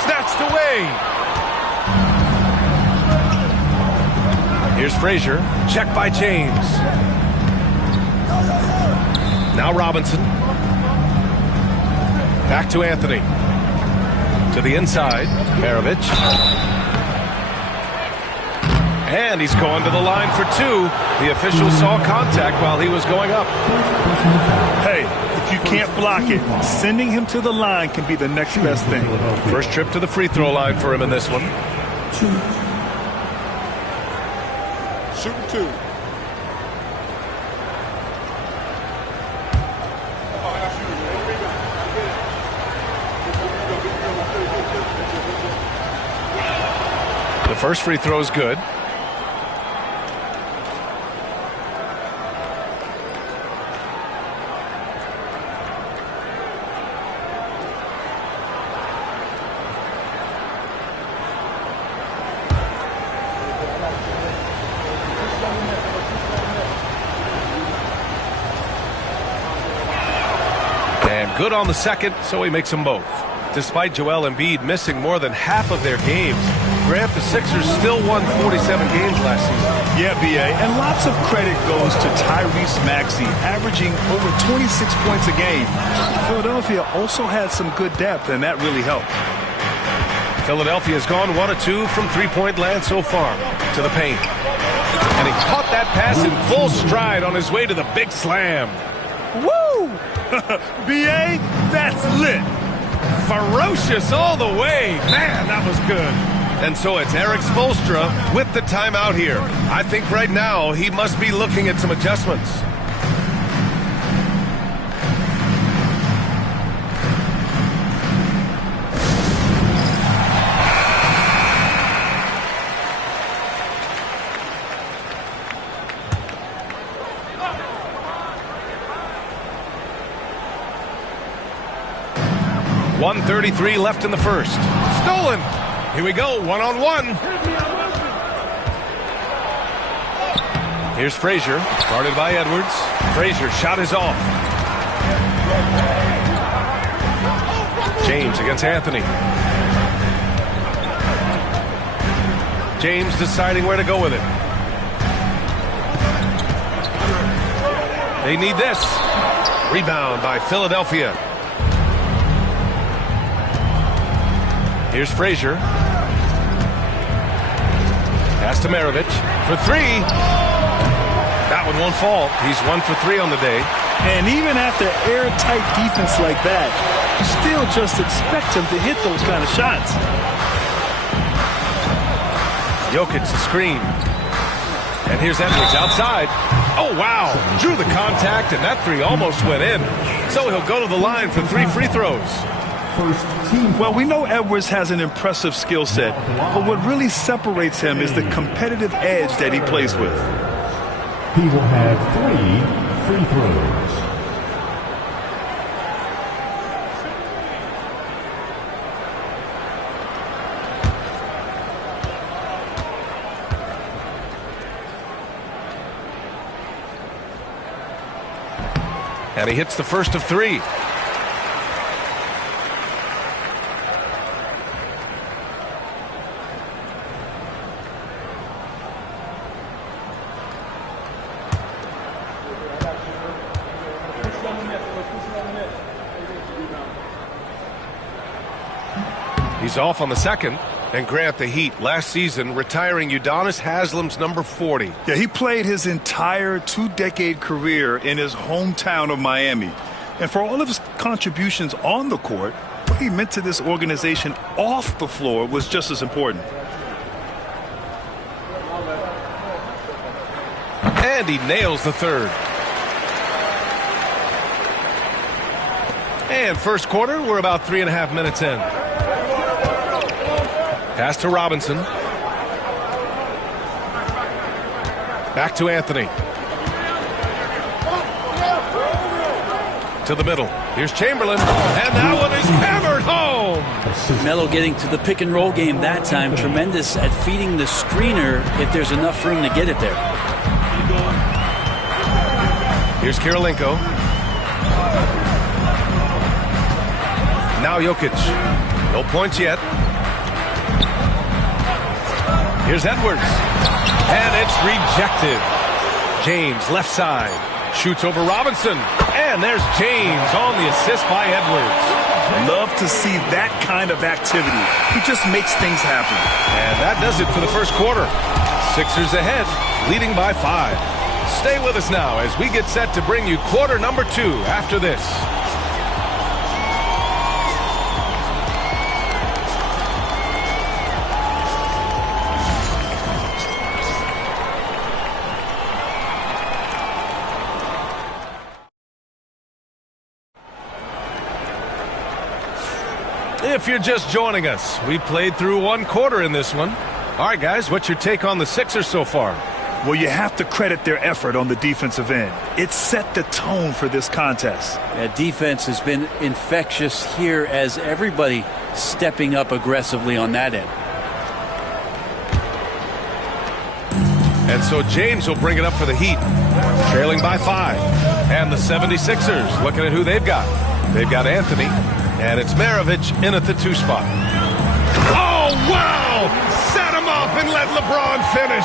Snatched away. Here's Frazier. Check by James. Now Robinson. Back to Anthony. To the inside. Maravich. And he's going to the line for 2. The official saw contact while he was going up. Hey, if you can't block it, sending him to the line can be the next best thing. First trip to the free throw line for him in this one. Shooting 2. The first free throw is good. And good on the second, so he makes them both. Despite Joel Embiid missing more than half of their games, Grant, the Sixers still won 47 games last season. Yeah, B.A., and lots of credit goes to Tyrese Maxey, averaging over 26 points a game. Philadelphia also had some good depth, and that really helped. Philadelphia's gone 1 of 2 from three-point land so far. To the paint. And he caught that pass in full stride on his way to the big slam. Woo! B.A., that's lit. Ferocious all the way. Man, that was good. And so it's Erik Spoelstra with the timeout here. I think right now he must be looking at some adjustments. .133 left in the first. Stolen. Here we go, one-on-one. Here's Frazier, guarded by Edwards. Frazier shot is off. James against Anthony. James deciding where to go with it. They need this. Rebound by Philadelphia. Here's Frazier. Pass to Maravich for three. That one won't fall. He's 1 for 3 on the day. And even after airtight defense like that, you still just expect him to hit those kind of shots. Jokic the screen. And here's Edwards outside. Oh, wow. Drew the contact, and that three almost went in. So he'll go to the line for 3 free throws. Well, we know Edwards has an impressive skill set, but what really separates him is the competitive edge that he plays with. He will have 3 free throws. And he hits the first of 3. He's off on the second. And Grant, the Heat last season retiring Udonis Haslem's number 40. Yeah, he played his entire 2-decade career in his hometown of Miami. And for all of his contributions on the court, what he meant to this organization off the floor was just as important. And he nails the third. And first quarter, we're about 3.5 minutes in. Pass to Robinson. Back to Anthony. To the middle. Here's Chamberlain. And that one is hammered home. Melo getting to the pick and roll game that time. Tremendous at feeding the screener if there's enough room to get it there. Here's Kirilenko. Now Jokic. No points yet. Here's Edwards. And it's rejected. James, left side. Shoots over Robinson. And there's James on the assist by Edwards. Love to see that kind of activity. He just makes things happen. And that does it for the first quarter. Sixers ahead, leading by 5. Stay with us now as we get set to bring you quarter number 2 after this. If you're just joining us, we played through 1 quarter in this one. All right, guys, what's your take on the Sixers so far? Well, you have to credit their effort on the defensive end. It set the tone for this contest. That defense has been infectious here as everybody stepping up aggressively on that end. And so James will bring it up for the Heat, trailing by 5. And the 76ers looking at who they've got. They've got Anthony, and it's Maravich in at the 2 spot. Oh, wow! Set him up and let LeBron finish.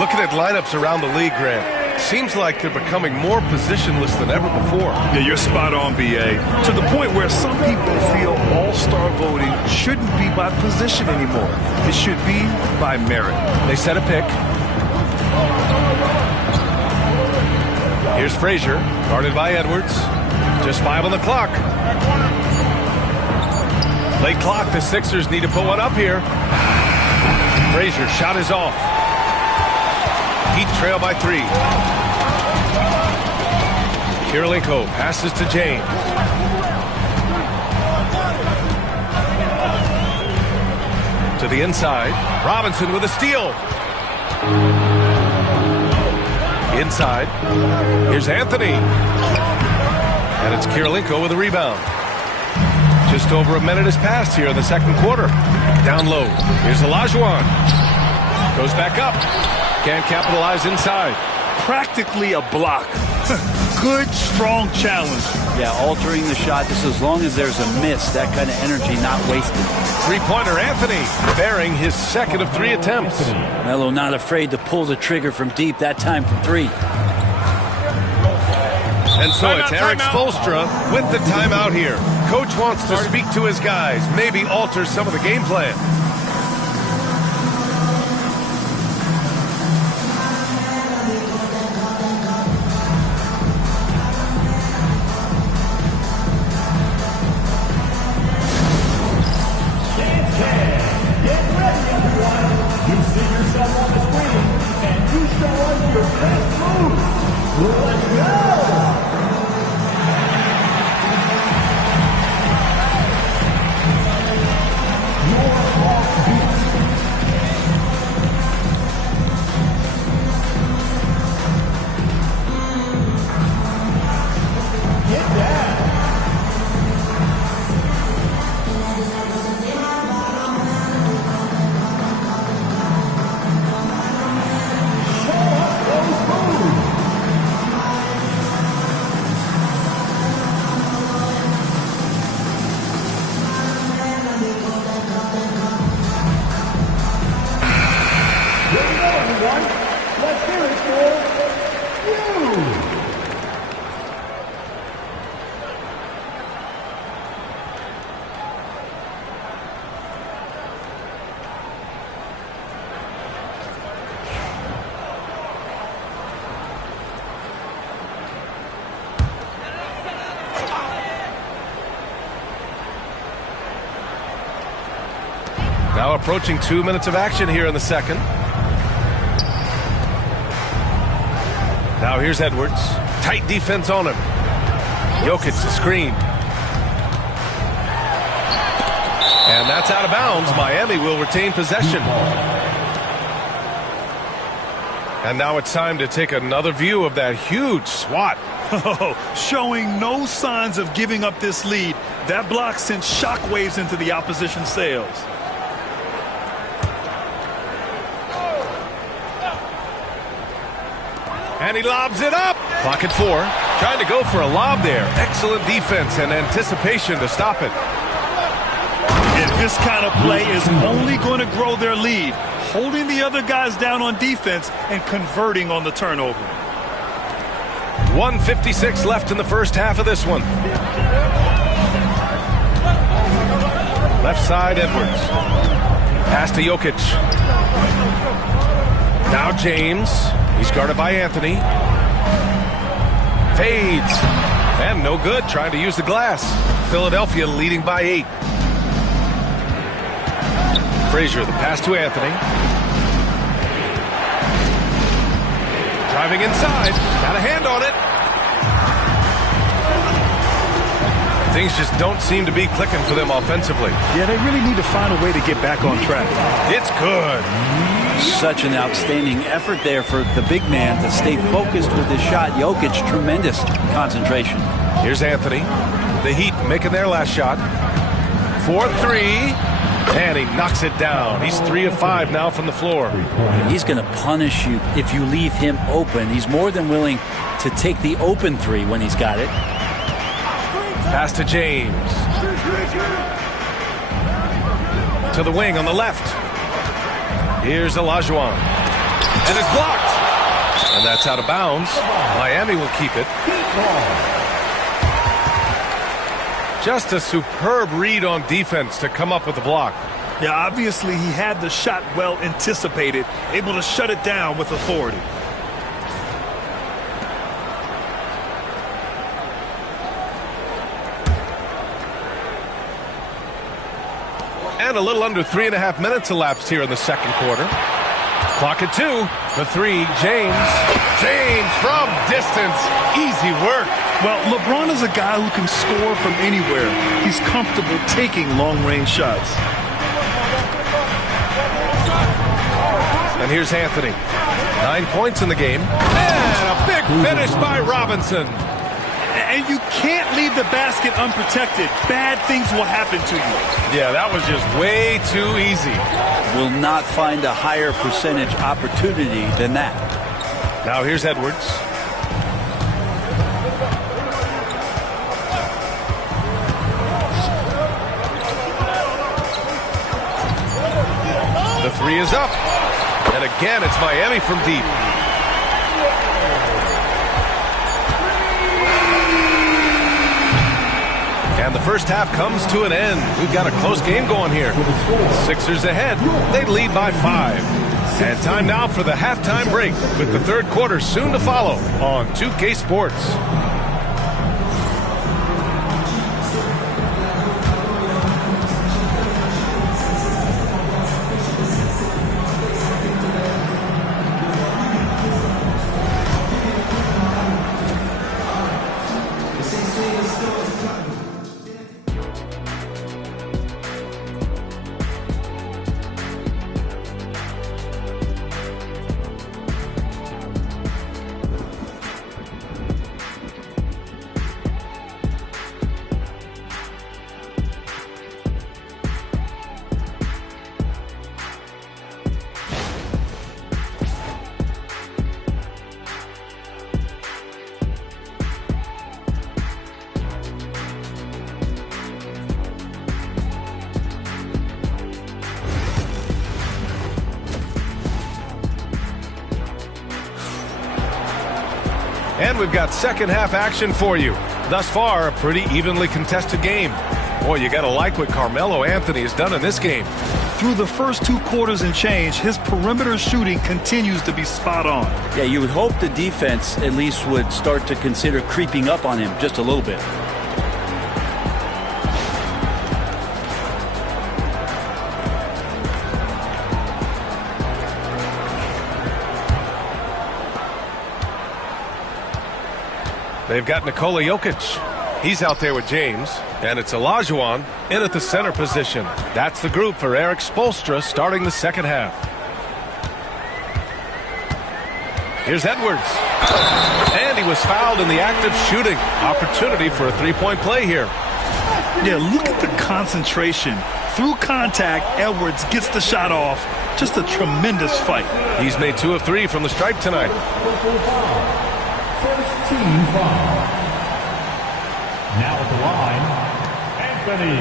Looking at lineups around the league, Grant, seems like they're becoming more positionless than ever before. Yeah, you're spot on, B.A. To the point where some people feel all-star voting shouldn't be by position anymore. It should be by merit. They set a pick. Here's Frazier, guarded by Edwards. Just 5 on the clock. Late clock, the Sixers need to put one up here. Frazier, shot is off. Heat trail by 3. Kirilenko passes to James. To the inside. Robinson with a steal. Inside. Here's Anthony. And it's Kirilenko with a rebound. Just over a minute has passed here in the second quarter. Down low. Here's Olajuwon. Goes back up. Can't capitalize inside. practically a block. Good, strong challenge. Yeah, altering the shot just as long as there's a miss. That kind of energy not wasted. Three-pointer Anthony bearing his second of 3 attempts. Melo not afraid to pull the trigger from deep, that time from 3. And so it's Eric Spoelstra with the timeout here. Coach wants to speak to his guys, maybe alter some of the game plan. Now approaching 2 minutes of action here in the second. Now here's Edwards. Tight defense on him. Jokic the screen. And that's out of bounds. Miami will retain possession. And now it's time to take another view of that huge swat. Showing no signs of giving up this lead. That block sent shockwaves into the opposition sails. And he lobs it up. Clock at 4. Trying to go for a lob there. Excellent defense and anticipation to stop it. And this kind of play is only going to grow their lead. Holding the other guys down on defense and converting on the turnover. 1:56 left in the first half of this one. Left side, Edwards. Pass to Jokic. Now James. He's guarded by Anthony. Fades. And no good. Trying to use the glass. Philadelphia leading by 8. Frazier, the pass to Anthony. Driving inside. Got a hand on it. Things just don't seem to be clicking for them offensively. Yeah, they really need to find a way to get back on track. It's good. Such an outstanding effort there for the big man to stay focused with his shot. Jokic, tremendous concentration. Here's Anthony. The Heat making their last shot. 4-3. And he knocks it down. He's 3 of 5 now from the floor. He's going to punish you if you leave him open. He's more than willing to take the open 3 when he's got it. Pass to James. To the wing on the left. Here's Olajuwon. And it's blocked. And that's out of bounds. Miami will keep it. Just a superb read on defense to come up with the block. Yeah, obviously he had the shot well anticipated, able to shut it down with authority. And a little under 3.5 minutes elapsed here in the second quarter. Clock at 2. The 3, James. James from distance. Easy work. Well, LeBron is a guy who can score from anywhere. He's comfortable taking long-range shots. And here's Anthony. 9 points in the game. And a big finish by Robinson. And you can't leave the basket unprotected. Bad things will happen to you. Yeah, that was just way too easy. Will not find a higher percentage opportunity than that. Now here's Edwards. The three is up. And again, it's Miami from deep. And the first half comes to an end. We've got a close game going here. Sixers ahead. They lead by 5. And time now for the halftime break, with the third quarter soon to follow on 2K Sports. And we've got second half action for you. Thus far, a pretty evenly contested game. Boy, you got to like what Carmelo Anthony has done in this game. Through the first 2 quarters and change, his perimeter shooting continues to be spot on. Yeah, you would hope the defense at least would start to consider creeping up on him just a little bit. They've got Nikola Jokic. He's out there with James. And it's Olajuwon in at the center position. That's the group for Eric Spoelstra starting the second half. Here's Edwards. And he was fouled in the act of shooting. Opportunity for a three-point play here. Yeah, look at the concentration. Through contact, Edwards gets the shot off. Just a tremendous fight. He's made 2 of 3 from the stripe tonight. First team foul. Now at the line, Anthony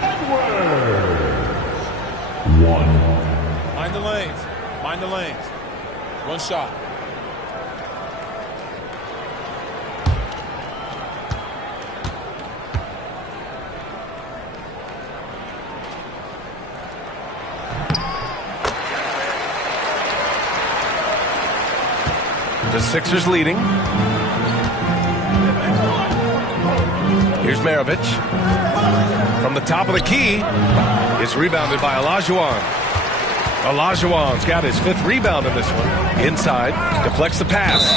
Edwards. 1. Mind the lanes. Mind the lanes. 1 shot. The Sixers leading. Here's Maravich. From the top of the key. It's rebounded by Olajuwon. Olajuwon's got his 5th rebound in this one. Inside. Deflects the pass.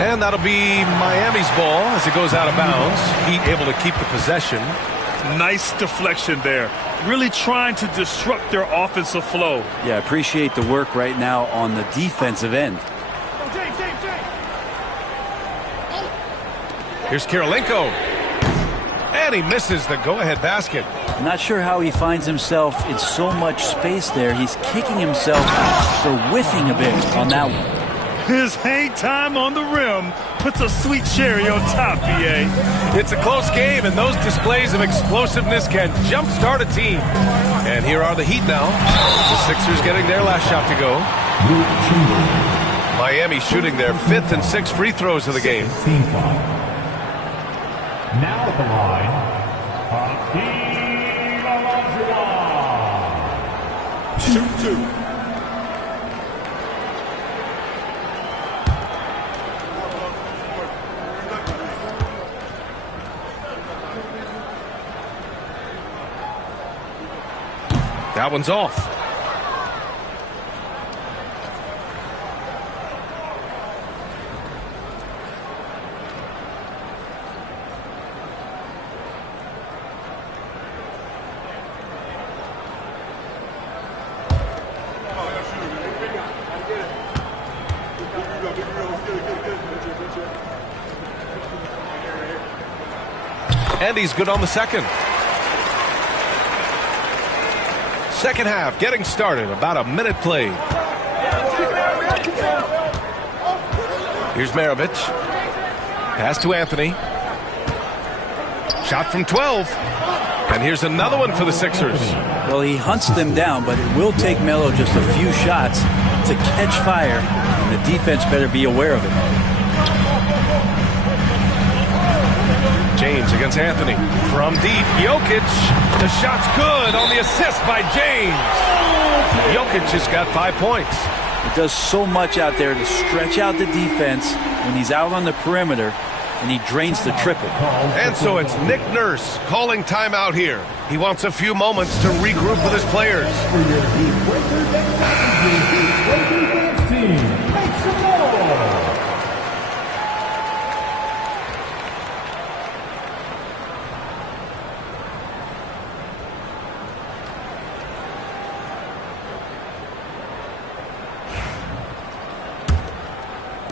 And that'll be Miami's ball as it goes out of bounds. Heat able to keep the possession. Nice deflection there. Really trying to disrupt their offensive flow. Yeah, appreciate the work right now on the defensive end. Here's Kirilenko. And he misses the go-ahead basket. I'm not sure how he finds himself in so much space there. He's kicking himself for whiffing a bit on that one. His hang time on the rim puts a sweet cherry on top, BA. It's a close game, and those displays of explosiveness can jumpstart a team. And here are the Heat now. The Sixers getting their last shot to go. Miami shooting their 5th and 6th free throws of the game. Now at the line, Hakeem Olajuwon. 2-2. That one's off. And he's good on the second. Second half getting started. About a minute played. Here's Maravich. Pass to Anthony. Shot from 12. And here's another one for the Sixers. Well, he hunts them down, but it will take Melo just a few shots to catch fire, and the defense better be aware of it. James against Anthony. From deep, Jokic. The shot's good on the assist by James. Jokic has got 5 points. He does so much out there to stretch out the defense when he's out on the perimeter, and he drains the triple. And so it's Nick Nurse calling timeout here. He wants a few moments to regroup with his players.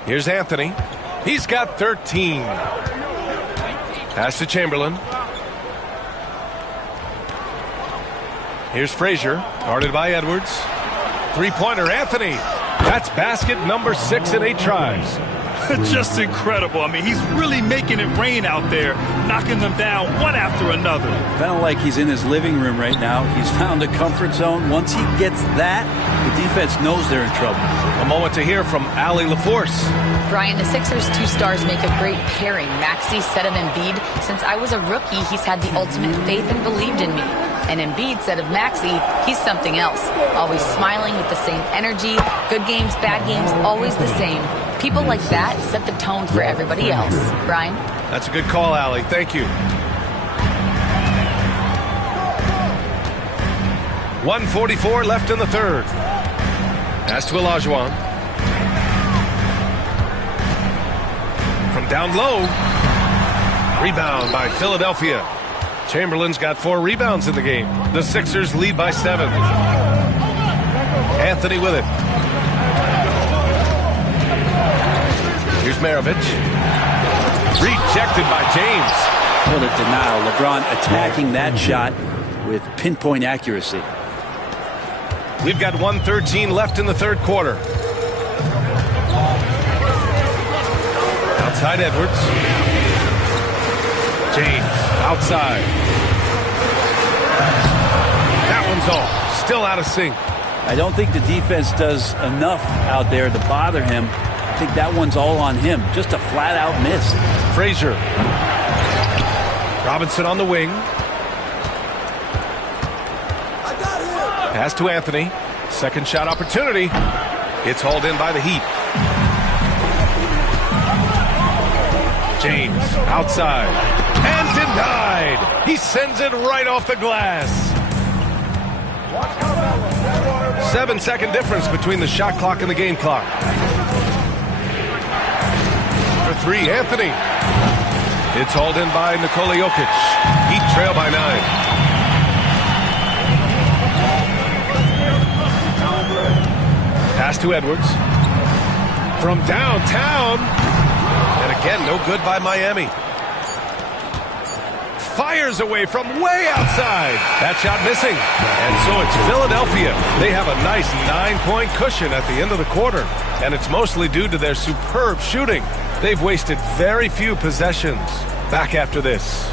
Here's Anthony. He's got 13. Pass to Chamberlain. Here's Frazier, guarded by Edwards. Three-pointer, Anthony. That's basket number 6 in 8 tries. Just incredible. I mean, he's really making it rain out there, knocking them down one after another. Kind of like he's in his living room right now. He's found a comfort zone. Once he gets that, the defense knows they're in trouble. A moment to hear from Allie LaForce. Brian, the Sixers' 2 stars make a great pairing. Maxey said of Embiid, since I was a rookie, he's had the ultimate faith and believed in me. And Embiid said of Maxey, he's something else. Always smiling with the same energy. Good games, bad games, always the same. People like that set the tone for everybody else. Brian? That's a good call, Allie. Thank you. 1:44 left in the third. Pass to Olajuwon. From down low. Rebound by Philadelphia. Chamberlain's got 4 rebounds in the game. The Sixers lead by 7. Anthony with it. Here's Maravich. Rejected by James. What a denial. LeBron attacking that shot with pinpoint accuracy. We've got 1:13 left in the third quarter. Outside Edwards. James outside. That one's off. Still out of sync. I don't think the defense does enough out there to bother him. I think that one's all on him. Just a flat-out miss. Frazier. Robinson on the wing. Pass to Anthony. Second shot opportunity. It's hauled in by the Heat. James outside. And denied. He sends it right off the glass. 7-second difference between the shot clock and the game clock. For 3, Anthony. It's hauled in by Nikola Jokic. Heat trail by 9. Pass to Edwards. From downtown. And again, no good by Miami. Fires away from way outside. That shot missing. And so it's Philadelphia. They have a nice 9-point cushion at the end of the quarter. And it's mostly due to their superb shooting. They've wasted very few possessions. Back after this.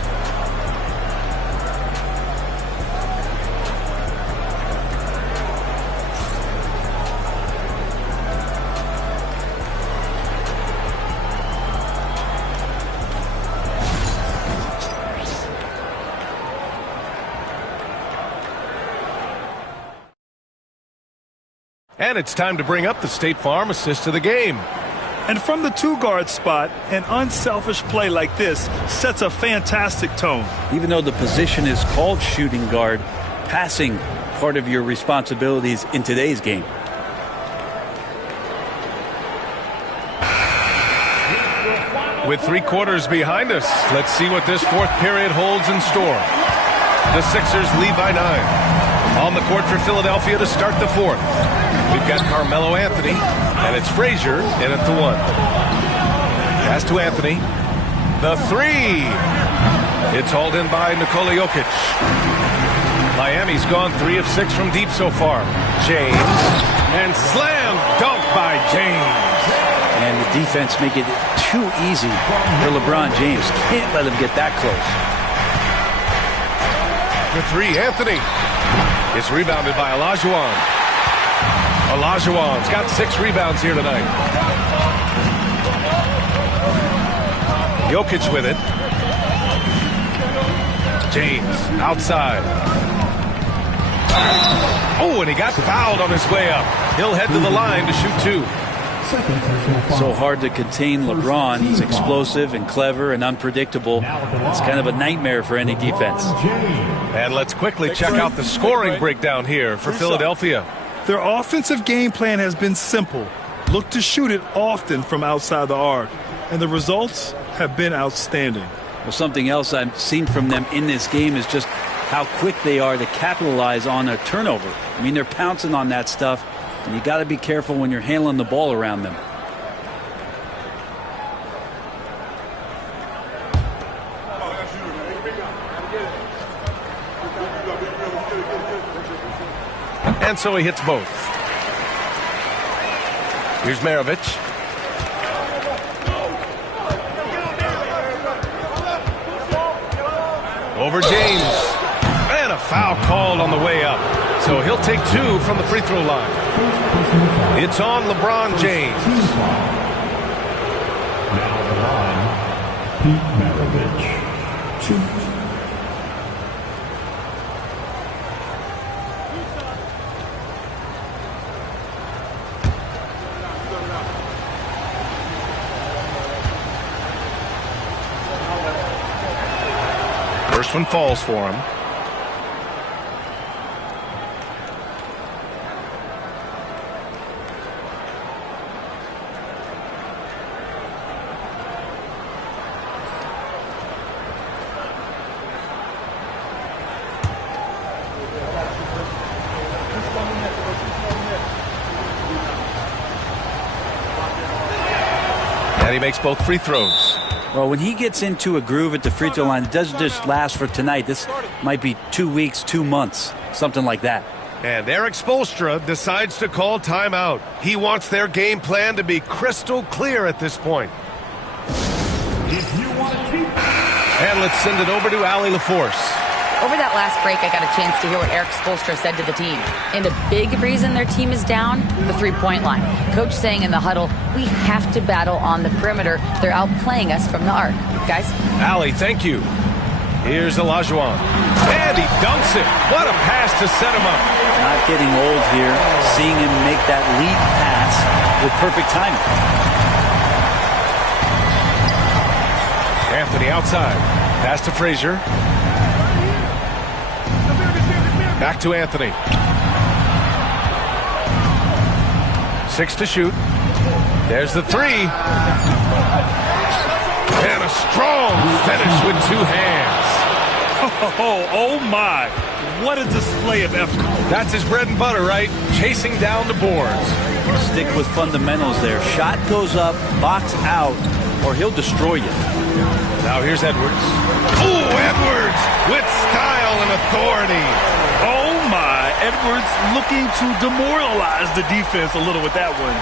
And it's time to bring up the State Farm assist of the game. And from the 2-guard spot, an unselfish play like this sets a fantastic tone. Even though the position is called shooting guard, passing part of your responsibilities in today's game. With 3 quarters behind us, let's see what this fourth period holds in store. The Sixers lead by 9. On the court for Philadelphia to start the fourth. We've got Carmelo Anthony, and it's Frazier in at the 1. Pass to Anthony. The 3. It's hauled in by Nikola Jokic. Miami's gone 3 of 6 from deep so far. James. And slam dunk by James. And the defense make it too easy for LeBron James. Can't let him get that close. For three, Anthony. It's rebounded by Olajuwon. Olajuwon's got 6 rebounds here tonight. Jokic with it. James outside. Oh, and he got fouled on his way up. He'll head to the line to shoot 2. So hard to contain LeBron. He's explosive and clever and unpredictable. It's kind of a nightmare for any defense. And let's quickly check out the scoring breakdown here for Philadelphia. Their offensive game plan has been simple. Look to shoot it often from outside the arc. And the results have been outstanding. Well, something else I've seen from them in this game is just how quick they are to capitalize on a turnover. I mean, they're pouncing on that stuff, and you got to be careful when you're handling the ball around them. And so he hits both. Here's Maravich. Over James. And a foul called on the way up. So he'll take 2 from the free throw line. It's on LeBron James. Now on the line, Pete Maravich. 2. First one falls for him. And he makes both free throws. Well, when he gets into a groove at the free throw line, it doesn't just last for tonight. This might be 2 weeks, 2 months, something like that. And Eric Spoelstra decides to call timeout. He wants their game plan to be crystal clear at this point. And let's send it over to Allie LaForce. Over that last break, I got a chance to hear what Eric Spoelstra said to the team. And a big reason their team is down, the three-point line. Coach saying in the huddle, we have to battle on the perimeter. They're outplaying us from the arc. Guys? Allie, thank you. Here's Olajuwon. And he dunks it. What a pass to set him up. Not getting old here. Seeing him make that lead pass with perfect timing. Anthony outside. Pass to Frazier. Back to Anthony. 6 to shoot. There's the 3. And a strong finish with 2 hands. Oh my. What a display of effort. That's his bread and butter, right? Chasing down the boards. Stick with fundamentals there. Shot goes up, box out, or he'll destroy you. Now here's Edwards. Oh, Edwards with style and authority. Oh my. Edwards looking to demoralize the defense a little with that one.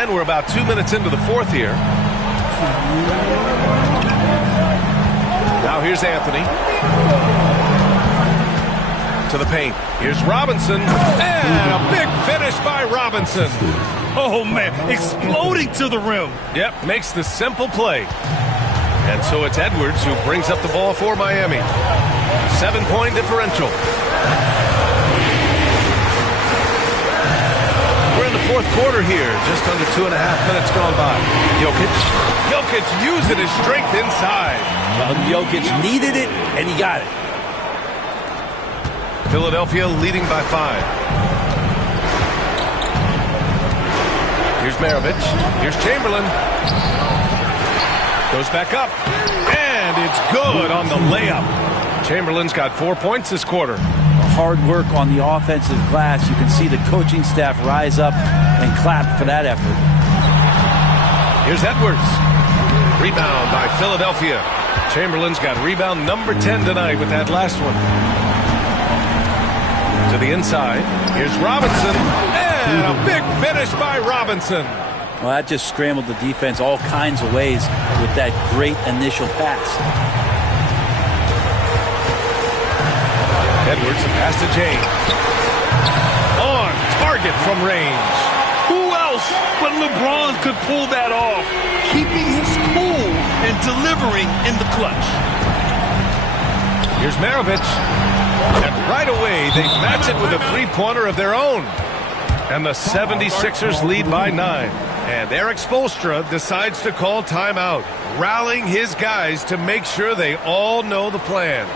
And we're about 2 minutes into the fourth here. Now here's Anthony. To the paint. Here's Robinson. And a big finish by Robinson. Oh, man. Exploding to the rim. Yep, makes the simple play. And so it's Edwards who brings up the ball for Miami. 7-point differential. We're in the fourth quarter here. Just under 2.5 minutes gone by. Jokic using his strength inside. Well, Jokic needed it, and he got it. Philadelphia leading by 5. Here's Maravich. Here's Chamberlain. Goes back up. And it's good on the layup. Chamberlain's got 4 points this quarter. Hard work on the offensive glass. You can see the coaching staff rise up and clap for that effort. Here's Edwards. Rebound by Philadelphia. Chamberlain's got rebound number 10 tonight with that last one. To the inside. Here's Robinson. And a big finish by Robinson. Well, that just scrambled the defense all kinds of ways with that great initial pass. Edwards, a pass to James. On target from range. Who else but LeBron could pull that off, keeping his cool and delivering in the clutch. Here's Maravich. And right away, they match it with a three-pointer of their own. And the 76ers lead by 9. And Eric Spoelstra decides to call timeout, rallying his guys to make sure they all know the plan.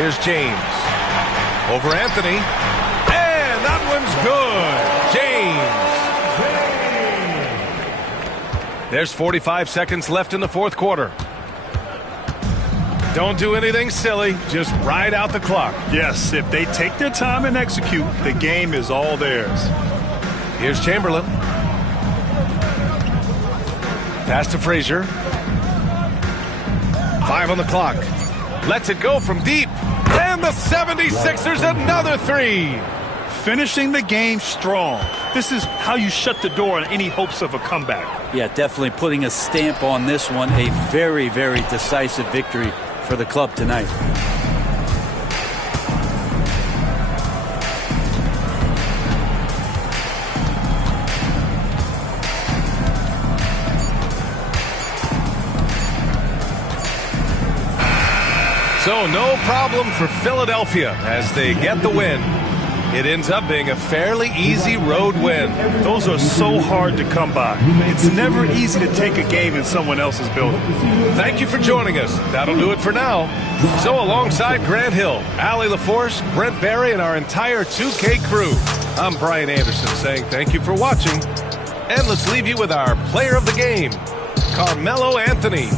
Here's James. Over Anthony. And that one's good. James. There's 45 seconds left in the fourth quarter. Don't do anything silly. Just ride out the clock. Yes, if they take their time and execute, the game is all theirs. Here's Chamberlain. Pass to Frazier. 5 on the clock. Lets it go from deep. And the 76ers another 3. Finishing the game strong. This is how you shut the door on any hopes of a comeback. Yeah, definitely putting a stamp on this one. A very, very decisive victory for the club tonight. So no problem for Philadelphia as they get the win. It ends up being a fairly easy road win. Those are so hard to come by. It's never easy to take a game in someone else's building. Thank you for joining us. That'll do it for now. So alongside Grant Hill, Allie LaForce, Brent Barry, and our entire 2K crew, I'm Brian Anderson saying thank you for watching. And let's leave you with our player of the game, Carmelo Anthony.